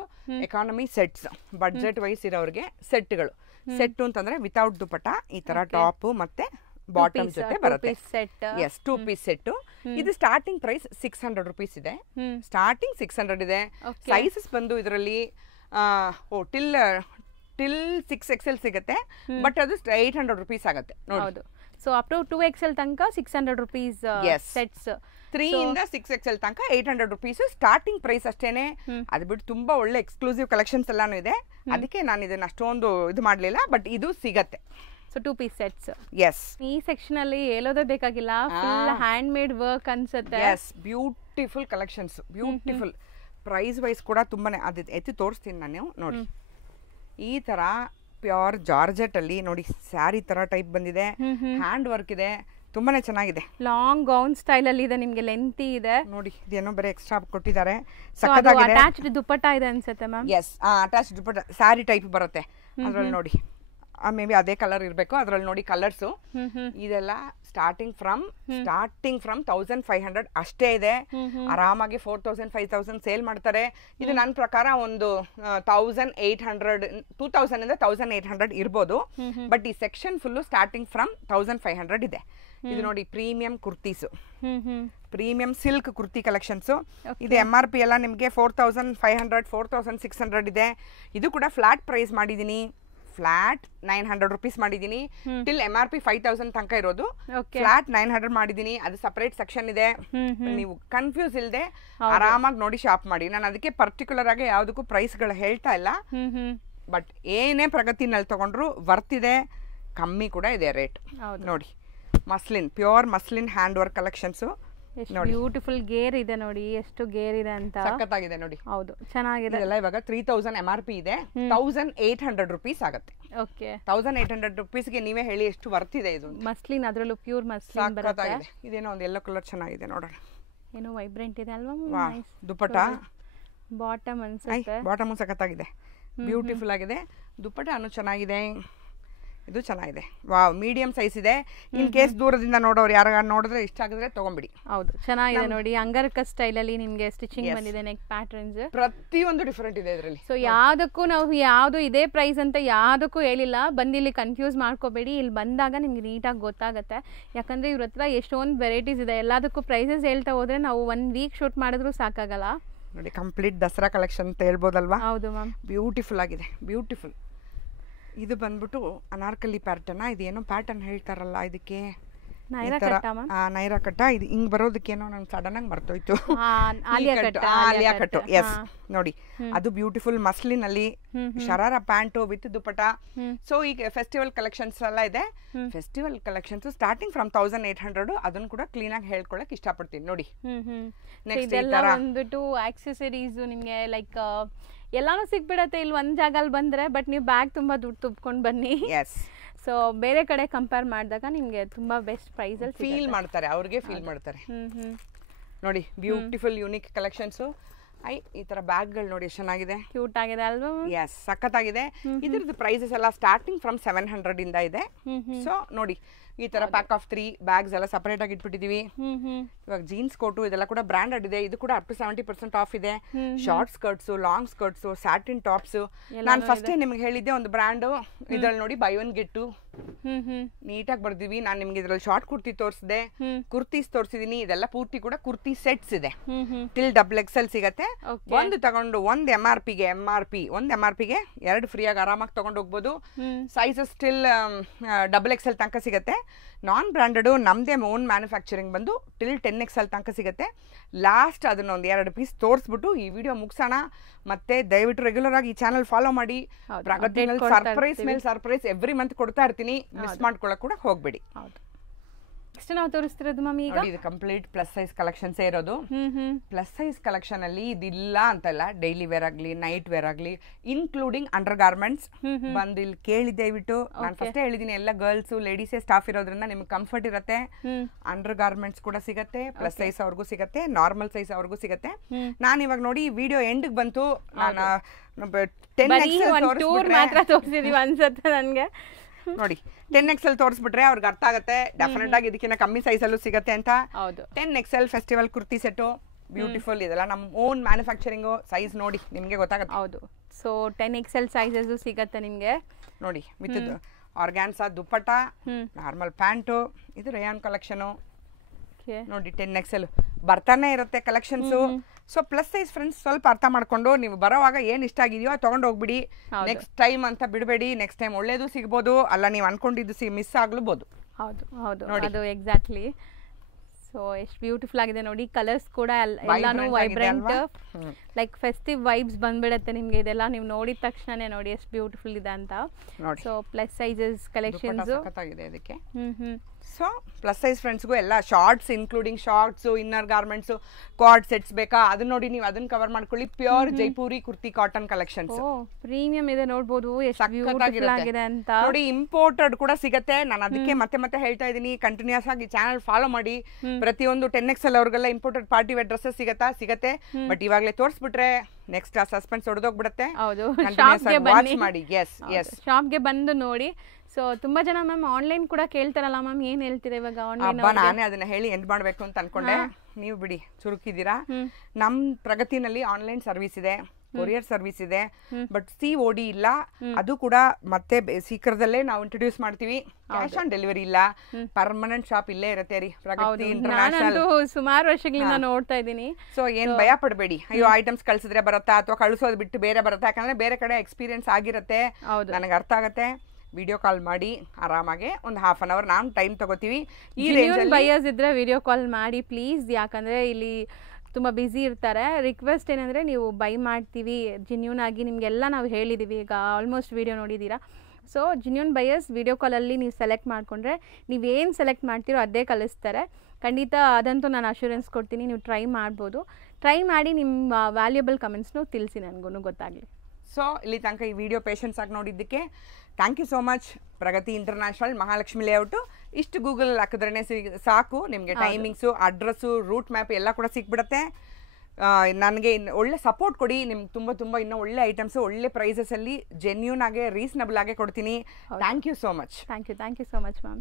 ಎಕಾನಮಿ ಸೆಟ್ಸ್. ಬಡ್ಜೆಟ್ ವೈಸ್ ಇರೋರಿಗೆ ಸೆಟ್ಗಳು. ಸೆಟ್ ಅಂತಂದ್ರೆ ವಿತೌಟ್ ದುಪಟ, ಈ ತರ ಟಾಪ್ ಮತ್ತೆ ಬಾಟಮ್ ಜೊತೆ ಬರುತ್ತೆ. Yes, 2 piece set. ಇದು ಸ್ಟಾರ್ಟಿಂಗ್ ಪ್ರೈಸ್ 600 rupees ಇದೆ. ಸ್ಟಾರ್ಟಿಂಗ್ 600 ಇದೆ. ಸೈಜಸ್ ಬಂದು ಇದರಲ್ಲಿ ಟಿಲ್ 6XL ಸಿಗುತ್ತೆ, ಬಟ್ ಅದು 800 rupees ಆಗುತ್ತೆ ನೋಡಿ. ಹೌದು, ಸೊ ಅಪ್ ಟು 2XL ತನಕ 600 rupees ಸೆಟ್ಸ್. 3 ಇಂದ 6XL ತನಕ 800 rupees ಸ್ಟಾರ್ಟಿಂಗ್ ಪ್ರೈಸ್ ಅಷ್ಟೇನೆ. ಅದು ಬಿಟ್ಟು ತುಂಬಾ ಒಳ್ಳೆ ಎಕ್ಸ್ಕ್ಲೂಸಿವ್ ಕಲೆಕ್ಷನ್ಸ್ ಎಲ್ಲಾನು ಇದೆ, ಅದಕ್ಕೆ ನಾನು ಇದನ್ನ ಅಷ್ಟೊಂದು ಇದು ಮಾಡಲಿಲ್ಲ, ಬಟ್ ಇದು ಸಿಗತ್ತೆ. So 2 piece sets. ಎಸ್, ಈ ಸೆಕ್ಷನ್ ಅಲ್ಲಿ ಹೇಳೋದೇ ಬೇಕಾಗಿಲ್ಲ, ಫುಲ್ ಹ್ಯಾಂಡ್ ಮೇಡ್ ವರ್ಕ್ ಅನ್ಸುತ್ತೆ. Yes, beautiful collections, beautiful. Price wise ಕೂಡ ತುಂಬಾನೇ ಅದು ಎತ್ತಿ ತೋರಿಸ್ತೀನಿ ನಾನು ನೋಡಿ. ಈ ತರ ಪ್ಯೂರ್ ಜಾರ್ಜೆಟ್ ಅಲ್ಲಿ ನೋಡಿ ಸ್ಯಾರಿ ತರ ಟೈಪ್ ಬಂದಿದೆ, ಹ್ಯಾಂಡ್ ವರ್ಕ್ ಇದೆ, ತುಂಬಾನೇ ಚೆನ್ನಾಗಿದೆ. ಲಾಂಗ್ ಗೌನ್ ಸ್ಟೈಲ್ ಅಲ್ಲಿ ಇದೆ, ನಿಮಗೆ ಲೆಂತಿ ಇದೆ ನೋಡಿ. ಇದೇನೋ ಬರೀ ಎಕ್ಸ್ಟ್ರಾ ಕೊಟ್ಟಿದ್ದಾರೆ, ಸಕ್ಕತ್ತಾಗಿದೆ. ಅಟ್ಯಾಚ್ಡ್ ದುಪಟ್ಟಾ ಇದೆ ಅನ್ಸುತ್ತೆ ma'am. Yes, attached dupatta sari type ಬರುತ್ತೆ ಅದ್ರಲ್ಲಿ ನೋಡಿ. ಮೇ ಬಿ ಅದೇ ಕಲರ್ ಇರಬೇಕು ಅದ್ರಲ್ಲಿ ನೋಡಿ ಕಲರ್ಸು. ಇದೆಲ್ಲ ಸ್ಟಾರ್ಟಿಂಗ್ ಫ್ರಮ್ 1500 ಅಷ್ಟೇ ಇದೆ. ಆರಾಮಾಗಿ 4000 5000 ಸೇಲ್ ಮಾಡ್ತಾರೆ. ಇದು ನನ್ನ ಪ್ರಕಾರ ಒಂದು 1800 2000 ಇಂದ 1800 ಇರ್ಬೋದು, ಬಟ್ ಈ ಸೆಕ್ಷನ್ ಫುಲ್ಲು ಸ್ಟಾರ್ಟಿಂಗ್ ಫ್ರಮ್ 1500 ಇದೆ. ಇದು ನೋಡಿ premium kurtis, premium silk kurti collections. ಇದು MRP ಎಲ್ಲ ನಿಮಗೆ 4500 4600 ಇದೆ. ಇದು ಕೂಡ ಫ್ಲಾಟ್ ಪ್ರೈಸ್ ಮಾಡಿದ್ದೀನಿ, ಫ್ಲಾಟ್ 900 rupees ಮಾಡಿದ್ದೀನಿ. ಟಿಲ್ MRP 5000 ತನಕ ಇರೋದು, ಫ್ಲಾಟ್ 900 ಮಾಡಿದ್ದೀನಿ. ಅದು ಸಪರೇಟ್ ಸೆಕ್ಷನ್ ಇದೆ, ನೀವು ಕನ್ಫ್ಯೂಸ್ ಇಲ್ಲದೆ ಆರಾಮಾಗಿ ನೋಡಿ ಶಾಪ್ ಮಾಡಿ. ನಾನು ಅದಕ್ಕೆ ಪರ್ಟಿಕ್ಯುಲರ್ ಆಗಿ ಯಾವುದಕ್ಕೂ ಪ್ರೈಸ್ಗಳು ಹೇಳ್ತಾ ಇಲ್ಲ, ಬಟ್ ಏನೇ ಪ್ರಗತಿನಲ್ಲಿ ತಗೊಂಡ್ರು ವರ್ತ್ ಇದೆ, ಕಮ್ಮಿ ಕೂಡ ಇದೆ ರೇಟ್ ನೋಡಿ. Muslin, pure muslin hand work collections. Beautiful gear ಇದೆ ನೋಡಿ, ಎಷ್ಟು ಗೇರ್ ಇದೆ ಅಂತ, ಸಖತ್ತಾಗಿದೆ ನೋಡಿ. ಹೌದು, ಚೆನ್ನಾಗಿದೆ. ಇದೆಲ್ಲ ಇವಾಗ 3000 MRP ಇದೆ, 1800 rupees ಆಗುತ್ತೆ. ಓಕೆ, 1800 rupees ಗೆ ನೀವೇ ಹೇಳಿ ಎಷ್ಟು ವರ್ತ್ ಇದೆ ಇದು. ಮಸ್ಲಿನ್, ಅದರಲ್ಲೂ ಪ್ಯೂರ್ ಮಸ್ಲಿನ್ ಬರುತ್ತೆ. ಇದೇನೋ ಒಂದು ಯೆಲ್ಲೋ ಕಲರ್ ಚೆನ್ನಾಗಿದೆ ನೋಡೋಣ, ಏನೋ ವೈಬ್ರೆಂಟ್ ಇದೆ ಅಲ್ವಾ. ದುಪಟ್ಟಾ ಬಾಟಮ್ ಅನ್ಸುತ್ತೆ, ಬಾಟಮ್ ಸಖತ್ತಾಗಿದೆ, ಬ್ಯೂಟಿಫುಲ್ ಆಗಿದೆ. ದುಪಟ್ಟಾನು ಚೆನ್ನಾಗಿದೆ, ಇದು ಚೆನ್ನಾಗಿದೆ. ವಾವ್, ಮೀಡಿಯಂ ಸೈಜ್ ಇದೆ. ಇನ್ ಕೇಸ್ ದೂರದಿಂದ ನೋಡೋರು ಯಾರು ನೋಡಿದ್ರೆ ಇಷ್ಟ ಆಗಿದ್ರೆ ತಗೊಂಡ್ಬಿಡಿ. ಹೌದು, ಚೆನ್ನಾಗಿದೆ ನೋಡಿ. ಅಂಗರಕ ಸ್ಟೈಲ್ ಅಲ್ಲಿ ನಿಮ್ಗೆ ಸ್ಟಿಚಿಂಗ್ ಬಂದಿದೆ, ನೆಕ್ ಪ್ಯಾಟರ್ನ್ಸ್ ಪ್ರತಿಯೊಂದು ಡಿಫರೆಂಟ್ ಇದೆ ಇದರಲ್ಲಿ. ಸೊ ಯಾವ್ದಕ್ಕೂ ನಾವು ಯಾವ್ದು ಇದೇ ಪ್ರೈಸ್ ಅಂತ ಯಾವ್ದಕ್ಕೂ ಹೇಳಿಲ್ಲ, ಬಂದು ಇಲ್ಲಿ ಕನ್ಫ್ಯೂಸ್ ಮಾಡ್ಕೋಬೇಡಿ. ಇಲ್ಲಿ ಬಂದಾಗ ನಿಮ್ಗೆ ನೀಟಾಗಿ ಗೊತ್ತಾಗುತ್ತೆ, ಯಾಕಂದ್ರೆ ಇವ್ರ ಹತ್ರ ಎಷ್ಟೊಂದು ವೆರೈಟೀಸ್ ಇದೆ. ಎಲ್ಲದಕ್ಕೂ ಪ್ರೈಸಸ್ ಹೇಳ್ತಾ ಹೋದ್ರೆ ನಾವು 1 week ಶೂಟ್ ಮಾಡಿದ್ರು ಸಾಕಾಗಲ್ಲ ನೋಡಿ. ಕಂಪ್ಲೀಟ್ ದಸರಾ ಕಲೆಕ್ಷನ್ ಅಂತ ಹೇಳ್ಬೋದಲ್ವಾ. ಹೌದು ಮ್ಯಾಮ್, ಬ್ಯೂಟಿಫುಲ್ ಆಗಿದೆ, ಬ್ಯೂಟಿಫುಲ್. ಇದು ಬಂದ್ಬಿಟ್ಟು ಅನಾರ್ಕಲಿ ಪ್ಯಾಟರ್ನ್. ಇದೇನೋ ಪ್ಯಾಟರ್ನ್ ಹೇಳ್ತಾರಲ್ಲ ಇದಕ್ಕೆ, ನೈರಾ ಕಟ್ಟ. ಇದು ಹಿಂಗ್ ಬರೋದಕ್ಕೇನೋ ನಂಗೆ ಸಡನ್ ಆಗಿ ಮರ್ತೋಯ್ತು. ಆಲಿಯಾ ಕಟ್ಟು, ಎಸ್ ನೋಡಿ. ಅದು ಬ್ಯೂಟಿಫುಲ್ ಮಸ್ಲಿನ್ ಅಲ್ಲಿ ಶರಾರ ಪ್ಯಾಂಟು ವಿತ್ ದುಪಟ. ಸೊ ಈಗ ಫೆಸ್ಟಿವಲ್ ಕಲೆಕ್ಷನ್ಸ್ ಎಲ್ಲ ಇದೆ. Festival collections starting from 1800. ಅದನ್ನು ಕೂಡ ಕ್ಲೀನ್ ಆಗಿ ಹೇಳ್ಕೊಳಕ್ ಇಷ್ಟಪಡ್ತೀನಿ ನೋಡಿ. ನೆಕ್ಸ್ಟ್ ಬಂದ್ಬಿಟ್ಟು ಆಕ್ಸೆಸರೀಸ್ ನಿಮ್ಗೆ ಲೈಕ್ ಎಲ್ಲಾನು ಸಿಗ್ಬಿಡತ್ತೆ ಇಲ್ಲಿ ಒಂದ್ ಜಾಗಲ್ಲಿ ಬಂದ್ರೆ, ಬಟ್ ನೀವು ಬ್ಯಾಗ್ ತುಂಬಾ ದುಡ್ಡು ತುಂಬ್ಕೊಂಡು ಬನ್ನಿ. ಎಸ್, ಸೊ ಬೇರೆ ಕಡೆ ಕಂಪೇರ್ ಮಾಡಿದಾಗ ನಿಮ್ಗೆ ತುಂಬಾ ಬೆಸ್ಟ್ ಪ್ರೈಸ್ ಅಲ್ಲಿ ಫೀಲ್ ಮಾಡ್ತಾರೆ, ಅವ್ರಿಗೆ ಫೀಲ್ ಮಾಡ್ತಾರೆ ನೋಡಿ. Beautiful unique collections. ಈ ತರ ಬ್ಯಾಗ್ಗಳು ನೋಡಿ ಚೆನ್ನಾಗಿದೆ, ಕ್ಯೂಟ್ ಆಗಿದೆ ಅಲ್ವಾ. ಎಸ್, ಸಖತ್ತಾಗಿದೆ. ಇದ್ರದ್ದು ಪ್ರೈಸಸ್ ಎಲ್ಲ ಸ್ಟಾರ್ಟಿಂಗ್ ಫ್ರಮ್ 700 ಇಂದ ಇದೆ. ಸೊ ನೋಡಿ, ಈ ತರ ಪ್ಯಾಕ್ ಆಫ್ 3 ಬ್ಯಾಗ್ಸ್ ಎಲ್ಲ ಸಪರೇಟ್ ಆಗಿ ಇಟ್ಬಿಟ್ಟಿದೀವಿ. ಇವಾಗ ಜೀನ್ಸ್ ಕೋಟು ಇದೆಲ್ಲ ಕೂಡ ಬ್ರಾಂಡೆಡ್ ಇದೆ. ಇದು ಕೂಡ ಅಪ್ ಟು 70% ಆಫ್ ಇದೆ. Short skirts, long skirts, satin tops. ನಾನು ಫಸ್ಟ್ ನಿಮ್ಗೆ ಹೇಳಿದ್ದೆ ಒಂದು ಬ್ರ್ಯಾಂಡ್, ಇದ್ರಲ್ಲಿ ನೋಡಿ ಬೈ ಒನ್ ಗೆಟ್ ಟು ನೀಟಾಗಿ ಬರ್ದಿವಿ. ನಾನು ನಿಮ್ಗೆ ಇದ್ರಲ್ಲಿ ಶಾರ್ಟ್ ಕುರ್ತಿ ತೋರಿಸಿದೆ, ಕುರ್ತೀಸ್ ತೋರಿಸಿದೀನಿ. ಇದೆಲ್ಲ ಪೂರ್ತಿ ಕೂಡ ಕುರ್ತಿ ಸೆಟ್ಸ್ ಇದೆ. ಟಿಲ್ XXL ಸಿಗತ್ತೆ. ಒಂದು ತಗೊಂಡು ಒಂದು MRP ಗೆ 2 ಫ್ರೀ ಆಗಿ ಆರಾಮಾಗಿ ತಗೊಂಡು ಹೋಗ್ಬೋದು. ಸೈಜಸ್ ಟಿಲ್ XXL ತನಕ ಸಿಗತ್ತೆ. ನಾನ್ ಬ್ರಾಂಡೆಡ್ ನಮ್ದೇ ಓನ್ ಮ್ಯಾನುಫ್ಯಾಕ್ಚರಿಂಗ್ ಬಂದು ಟಿಲ್ 10XL ತನಕ ಸಿಗತ್ತೆ. ಲಾಸ್ಟ್ ಅದನ್ನ ಒಂದು 2 ಪೀಸ್ ತೋರಿಸ್ಬಿಟ್ಟು ಈ ವಿಡಿಯೋ ಮುಗಿಸೋಣ. ಮತ್ತೆ ದಯವಿಟ್ಟು ರೆಗ್ಯುಲರ್ ಆಗಿ ಈ ಚಾನಲ್ ಫಾಲೋ ಮಾಡಿ. ಪ್ರಗತಿನಲ್ಲಿ ಸರ್ಪ್ರೈಸ್ ಮೇಲೆ ಸರ್ಪ್ರೈಸ್ ಎವ್ರಿ ಮಂತ್ ಕೊಡ್ತಾ ಇರ್ತೀನಿ, ಮಿಸ್ ಮಾಡ್ಕೊಳ್ಳೋಕೆ ಕೂಡ ಹೋಗ್ಬೇಡಿ. ನೆಕ್ಸ್ಟ್ ನಾವು ತೋರಿಸ್ತಿರೋದು ಮಮ್ಮಿ ಈಗ ಇದು ಕಂಪ್ಲೀಟ್ ಪ್ಲಸ್ ಸೈಜ್ ಕಲೆಕ್ಷನ್ಸ್ ಇರೋದು. ಪ್ಲಸ್ ಸೈಜ್ ಕಲೆಕ್ಷನ್ ಅಲ್ಲಿ ಇದಿಲ್ಲ ಅಂತಲ್ಲ, ಡೈಲಿ ವೇರ್ ಆಗ್ಲಿ ನೈಟ್ ವೇರ್ ಆಗ್ಲಿ ಇನ್ಕ್ಲೂಡಿಂಗ್ ಅಂಡರ್ ಗಾರ್ಮೆಂಟ್ಸ್ ಬಂದು ಇಲ್ಲಿ ಕೇಳಿ ದಯವಿಟ್ಟು. ನಾನು ಫಸ್ಟ್ ಹೇಳಿದೀನಿ, ಎಲ್ಲ ಗರ್ಲ್ಸ್ ಲೇಡೀಸೇ ಸ್ಟಾಫ್ ಇರೋದ್ರಿಂದ ನಿಮ್ಗೆ ಕಂಫರ್ಟ್ ಇರುತ್ತೆ. ಅಂಡರ್ ಗಾರ್ಮೆಂಟ್ಸ್ ಕೂಡ ಸಿಗತ್ತೆ, ಪ್ಲಸ್ ಸೈಜ್ ಅವ್ರಿಗೂ ಸಿಗತ್ತೆ, ನಾರ್ಮಲ್ ಸೈಜ್ ಅವ್ರಿಗೂ ಸಿಗತ್ತೆ. ನಾನು ಇವಾಗ ನೋಡಿ ವಿಡಿಯೋ ಎಂಡ್ ಬಂತು, ನಾನು 10XL ಮಾತ್ರ ತೋರಿಸಿದೀವಿ ಅನ್ಸುತ್ತೆ ನನ್ಗೆ. ನೋಡಿ 10XL ತೋರಿಸ್ಬಿಟ್ರೆ ಅವ್ರಿಗೆ ಅರ್ಥ ಆಗುತ್ತೆ ಡೆಫಿನೆಟ್ ಆಗಿ ಇದಕ್ಕಿಂತ ಕಮ್ಮಿ ಸೈಜ್ ಅಲ್ಲೂ ಸಿಗತ್ತೆ ಅಂತ. 10XL festival kurti set beautiful ಇದೆಲ್ಲ ನಮ್ಮ ಓನ್ ಮ್ಯಾನುಫ್ಯಾಕ್ಚರಿಂಗ್. ಸೈಜ್ ನೋಡಿ ನಿಮ್ಗೆ ಗೊತ್ತಾಗುತ್ತೆ. ಹೌದು, ಸೊ 10XL ಸೈಜಸ್ ಸಿಗತ್ತೆ ನಿಮ್ಗೆ ನೋಡಿ. With organza dupatta, normal pant. ಇದು ರೇಯಾನ್ ಕಲೆಕ್ಷನ್ ನೋಡಿ. 10XL ಬರ್ತಾನೆ ಇರುತ್ತೆ collections. So plus size friends ಸ್ವಲ್ಪ ಅರ್ಥ ಮಾಡ್ಕೊಂಡು ನೀವು ಬರೋವಾಗ ಏನು ಇಷ್ಟ ಆಗಿದೆಯೋ ತೊಗೊಂಡು ಹೋಗ್ಬಿಡಿ. ನೆಕ್ಸ್ಟ್ ಟೈಮ್ ಅಂತ ಬಿಡಬೇಡಿ. ನೆಕ್ಸ್ಟ್ ಟೈಮ್ ಒಳ್ಳೇದು ಸಿಗ್ಬೋದು, ಅಲ್ಲ ನೀವು ಅನ್ಕೊಂಡಿದ್ದು ಮಿಸ್ ಆಗ್ಲೂಬಹುದು. ಹೌದು ಹೌದು, ಅದು ಎಕ್ಸಾಕ್ಟ್ಲಿ. ಸೊ ಎಷ್ಟು ಬ್ಯೂಟಿಫುಲ್ ಆಗಿದೆ ನೋಡಿ. ಕಲರ್ಸ್ ಕೂಡ ಎಲ್ಲಾನು ವೈಬ್ರೆಂಟ್, ಲೈಕ್ ಫೆಸ್ಟಿವ್ ವೈಬ್ಸ್ ಬಂದ್ಬಿಡುತ್ತೆ ನಿಮ್ಗೆ. ಇದೆಲ್ಲ ನೀವು ನೋಡಿದ ತಕ್ಷಣನೇ ನೋಡಿ ಎಷ್ಟು ಬ್ಯೂಟಿಫುಲ್ ಇದೆ ಅಂತ. ಸೊ ಪ್ಲಸ್ ಸೈಜಸ್ ಕಲೆಕ್ಷನ್ಸ್ ಅದಕ್ಕೆ. ಸೊ ಪ್ಲಸ್ ಸೈಜ್ ಫ್ರೆಂಡ್ಸ್ಗೂ ಎಲ್ಲ shorts, including shorts, inner garments, card sets ಬೇಕಾ ಅದನ್ನ ನೋಡಿ ನೀವು ಅದನ್ನ ಕವರ್ ಮಾಡ್ಕೊಳ್ಳಿ. Pure Jaipuri kurti cotton collections premium ಇದೆ ನೋಡ್ಬೋದು, ಎಷ್ಟು ಬ್ಯೂಟಿಫುಲ್ ಆಗಿದೆ ಅಂತ ನೋಡಿ. ಇಂಪೋರ್ಟೆಡ್ ಕೂಡ ಸಿಗುತ್ತೆ. ನಾನು ಅದಕ್ಕೆ ಮತ್ತೆ ಮತ್ತೆ ಹೇಳ್ತಾ ಇದ್ದೀನಿ, ಕಂಟಿನ್ಯೂಸ್ ಆಗಿ ಚಾನಲ್ ಫಾಲೋ ಮಾಡಿ. ಪ್ರತಿಯೊಂದು 10XL ಅವ್ರಿಗೆಲ್ಲ ಇಂಪೋರ್ಟೆಡ್ ಪಾರ್ಟಿ ವೇರ್ ಡ್ರೆಸ್ಸಸ್ ಸಿಗತ್ತೆ. ಬಟ್ ಇವಾಗಲೇ ತೋರಿಸ್ಬಿಟ್ರೆ ನೆಕ್ಸ್ಟ್ ಆ ಸಸ್ಪೆನ್ಸ್ ಹೊಡೆದೋಗ್ಬಿಡುತ್ತೆ. ಹೌದು, ಶಾಪ್ಗೆ ಬಂದು ನೋಡಿ. ಸೊ ತುಂಬಾ ಜನ ಮ್ಯಾಮ್ ಆನ್ಲೈನ್ ಕೂಡ ಕೇಳ್ತಾರಲ್ಲ ಮ್ಯಾಮ್, ಏನ್ ಹೇಳ್ತೀರಾ ಇವಾಗ ಆನ್ಲೈನ್? ನಾನೇ ಅದನ್ನ ಹೇಳಿ ಎಂಡ್ ಮಾಡ್ಬೇಕು ಅಂತ ಅನ್ಕೊಂಡೆ. ನೀವು ಬಿಡಿ ಚುರುಕಿದ್ದೀರಾ. ನಮ್ ಪ್ರಗತಿನಲ್ಲಿ ಆನ್ಲೈನ್ ಸರ್ವಿಸ್ ಇದೆ, ಕೊರಿಯರ್ ಸರ್ವಿಸ್ ಇದೆ, ಬಟ್ COD ಇಲ್ಲ. ಅದು ಕೂಡ ಮತ್ತೆ ಶೀಘ್ರದಲ್ಲೇ ನಾವು ಇಂಟ್ರೊಡ್ಯೂಸ್ ಮಾಡ್ತೀವಿ. ಕ್ಯಾಶ್ ಆನ್ ಡೆಲಿವರಿ ಇಲ್ಲ, ಪರ್ಮನೆಂಟ್ ಶಾಪ್ ಇಲ್ಲೇ ಇರುತ್ತೆ ರೀ ಪ್ರಗತಿ ಇಂಟರ್ನ್ಯಾಷನಲ್. ಸುಮಾರು ವರ್ಷಗಳಿಂದ ನೋಡ್ತಾ ಇದ್ದೀನಿ. ಸೊ ಏನ್ ಭಯ ಪಡಬೇಡಿ, ಅಯ್ಯೋ ಐಟಮ್ಸ್ ಕಳ್ಸಿದ್ರೆ ಬರುತ್ತಾ ಅಥವಾ ಕಳ್ಸೋದ್ ಬಿಟ್ಟು ಬೇರೆ ಬರುತ್ತಾ, ಯಾಕಂದ್ರೆ ಬೇರೆ ಕಡೆ ಎಕ್ಸ್ಪೀರಿಯನ್ಸ್ ಆಗಿರುತ್ತೆ, ನನಗೆ ಅರ್ಥ ಆಗತ್ತೆ. ವಿಡಿಯೋ ಕಾಲ್ ಮಾಡಿ ಆರಾಮಾಗಿ ಒಂದು ½ an hour ನಾವು ಟೈಮ್ ತಗೋತೀವಿ. ಈ ರೇಂಜ್ ಬೈಯರ್ಸ್ ಇದ್ರೆ ವಿಡಿಯೋ ಕಾಲ್ ಮಾಡಿ ಪ್ಲೀಸ್, ಯಾಕಂದ್ರೆ ಇಲ್ಲಿ ತುಂಬ ಬ್ಯುಸಿ ಇರ್ತಾರೆ. ರಿಕ್ವೆಸ್ಟ್ ಏನಂದರೆ ನೀವು ಬೈ ಮಾಡ್ತೀವಿ ಜೆನ್ಯೂನ್ ಆಗಿ, ನಿಮಗೆಲ್ಲ ನಾವು ಹೇಳಿದ್ದೀವಿ, ಈಗ ಆಲ್ಮೋಸ್ಟ್ ವಿಡಿಯೋ ನೋಡಿದ್ದೀರಾ. ಸೊ ಜೆನ್ಯೂನ್ ಬೈಯರ್ಸ್ ವಿಡಿಯೋ ಕಾಲಲ್ಲಿ ನೀವು ಸೆಲೆಕ್ಟ್ ಮಾಡಿಕೊಂಡ್ರೆ ನೀವೇನು ಸೆಲೆಕ್ಟ್ ಮಾಡ್ತೀರೋ ಅದೇ ಕಳಿಸ್ತಾರೆ ಖಂಡಿತ. ಅದಂತೂ ನಾನು ಅಶ್ಯೂರೆನ್ಸ್ ಕೊಡ್ತೀನಿ, ನೀವು ಟ್ರೈ ಮಾಡ್ಬೋದು. ಟ್ರೈ ಮಾಡಿ ನಿಮ್ಮ ವ್ಯಾಲ್ಯೂಬಲ್ ಕಮೆಂಟ್ಸ್ನು ತಿಳಿಸಿ, ನನಗೂ ಗೊತ್ತಾಗಲಿ. ಸೊ ಇಲ್ಲಿ ತನಕ ಈ ವಿಡಿಯೋ ಪೇಷನ್ಸ್ ಆಗಿ ನೋಡಿದ್ದಕ್ಕೆ thank you so much. Pragati international, Mahalakshmi layout. ಇಷ್ಟು ಗೂಗಲ್ ಹಾಕಿದ್ರೇ ಸಾಕು ನಿಮಗೆ ಟೈಮಿಂಗ್ಸು, ಅಡ್ರೆಸ್ಸು, ರೂಟ್ ಮ್ಯಾಪ್ ಎಲ್ಲ ಕೂಡ ಸಿಕ್ಬಿಡುತ್ತೆ. ನನಗೆ ಒಳ್ಳೆ ಸಪೋರ್ಟ್ ಕೊಡಿ. ನಿಮ್ಗೆ ತುಂಬ ಇನ್ನೂ ಒಳ್ಳೆ ಐಟಮ್ಸು ಒಳ್ಳೆ ಪ್ರೈಸಸಲ್ಲಿ ಜೆನ್ಯೂನ್ ಆಗಿ ರೀಸನಬಲ್ ಆಗೇ ಕೊಡ್ತೀನಿ. Thank you so much. Thank you so much ma'am.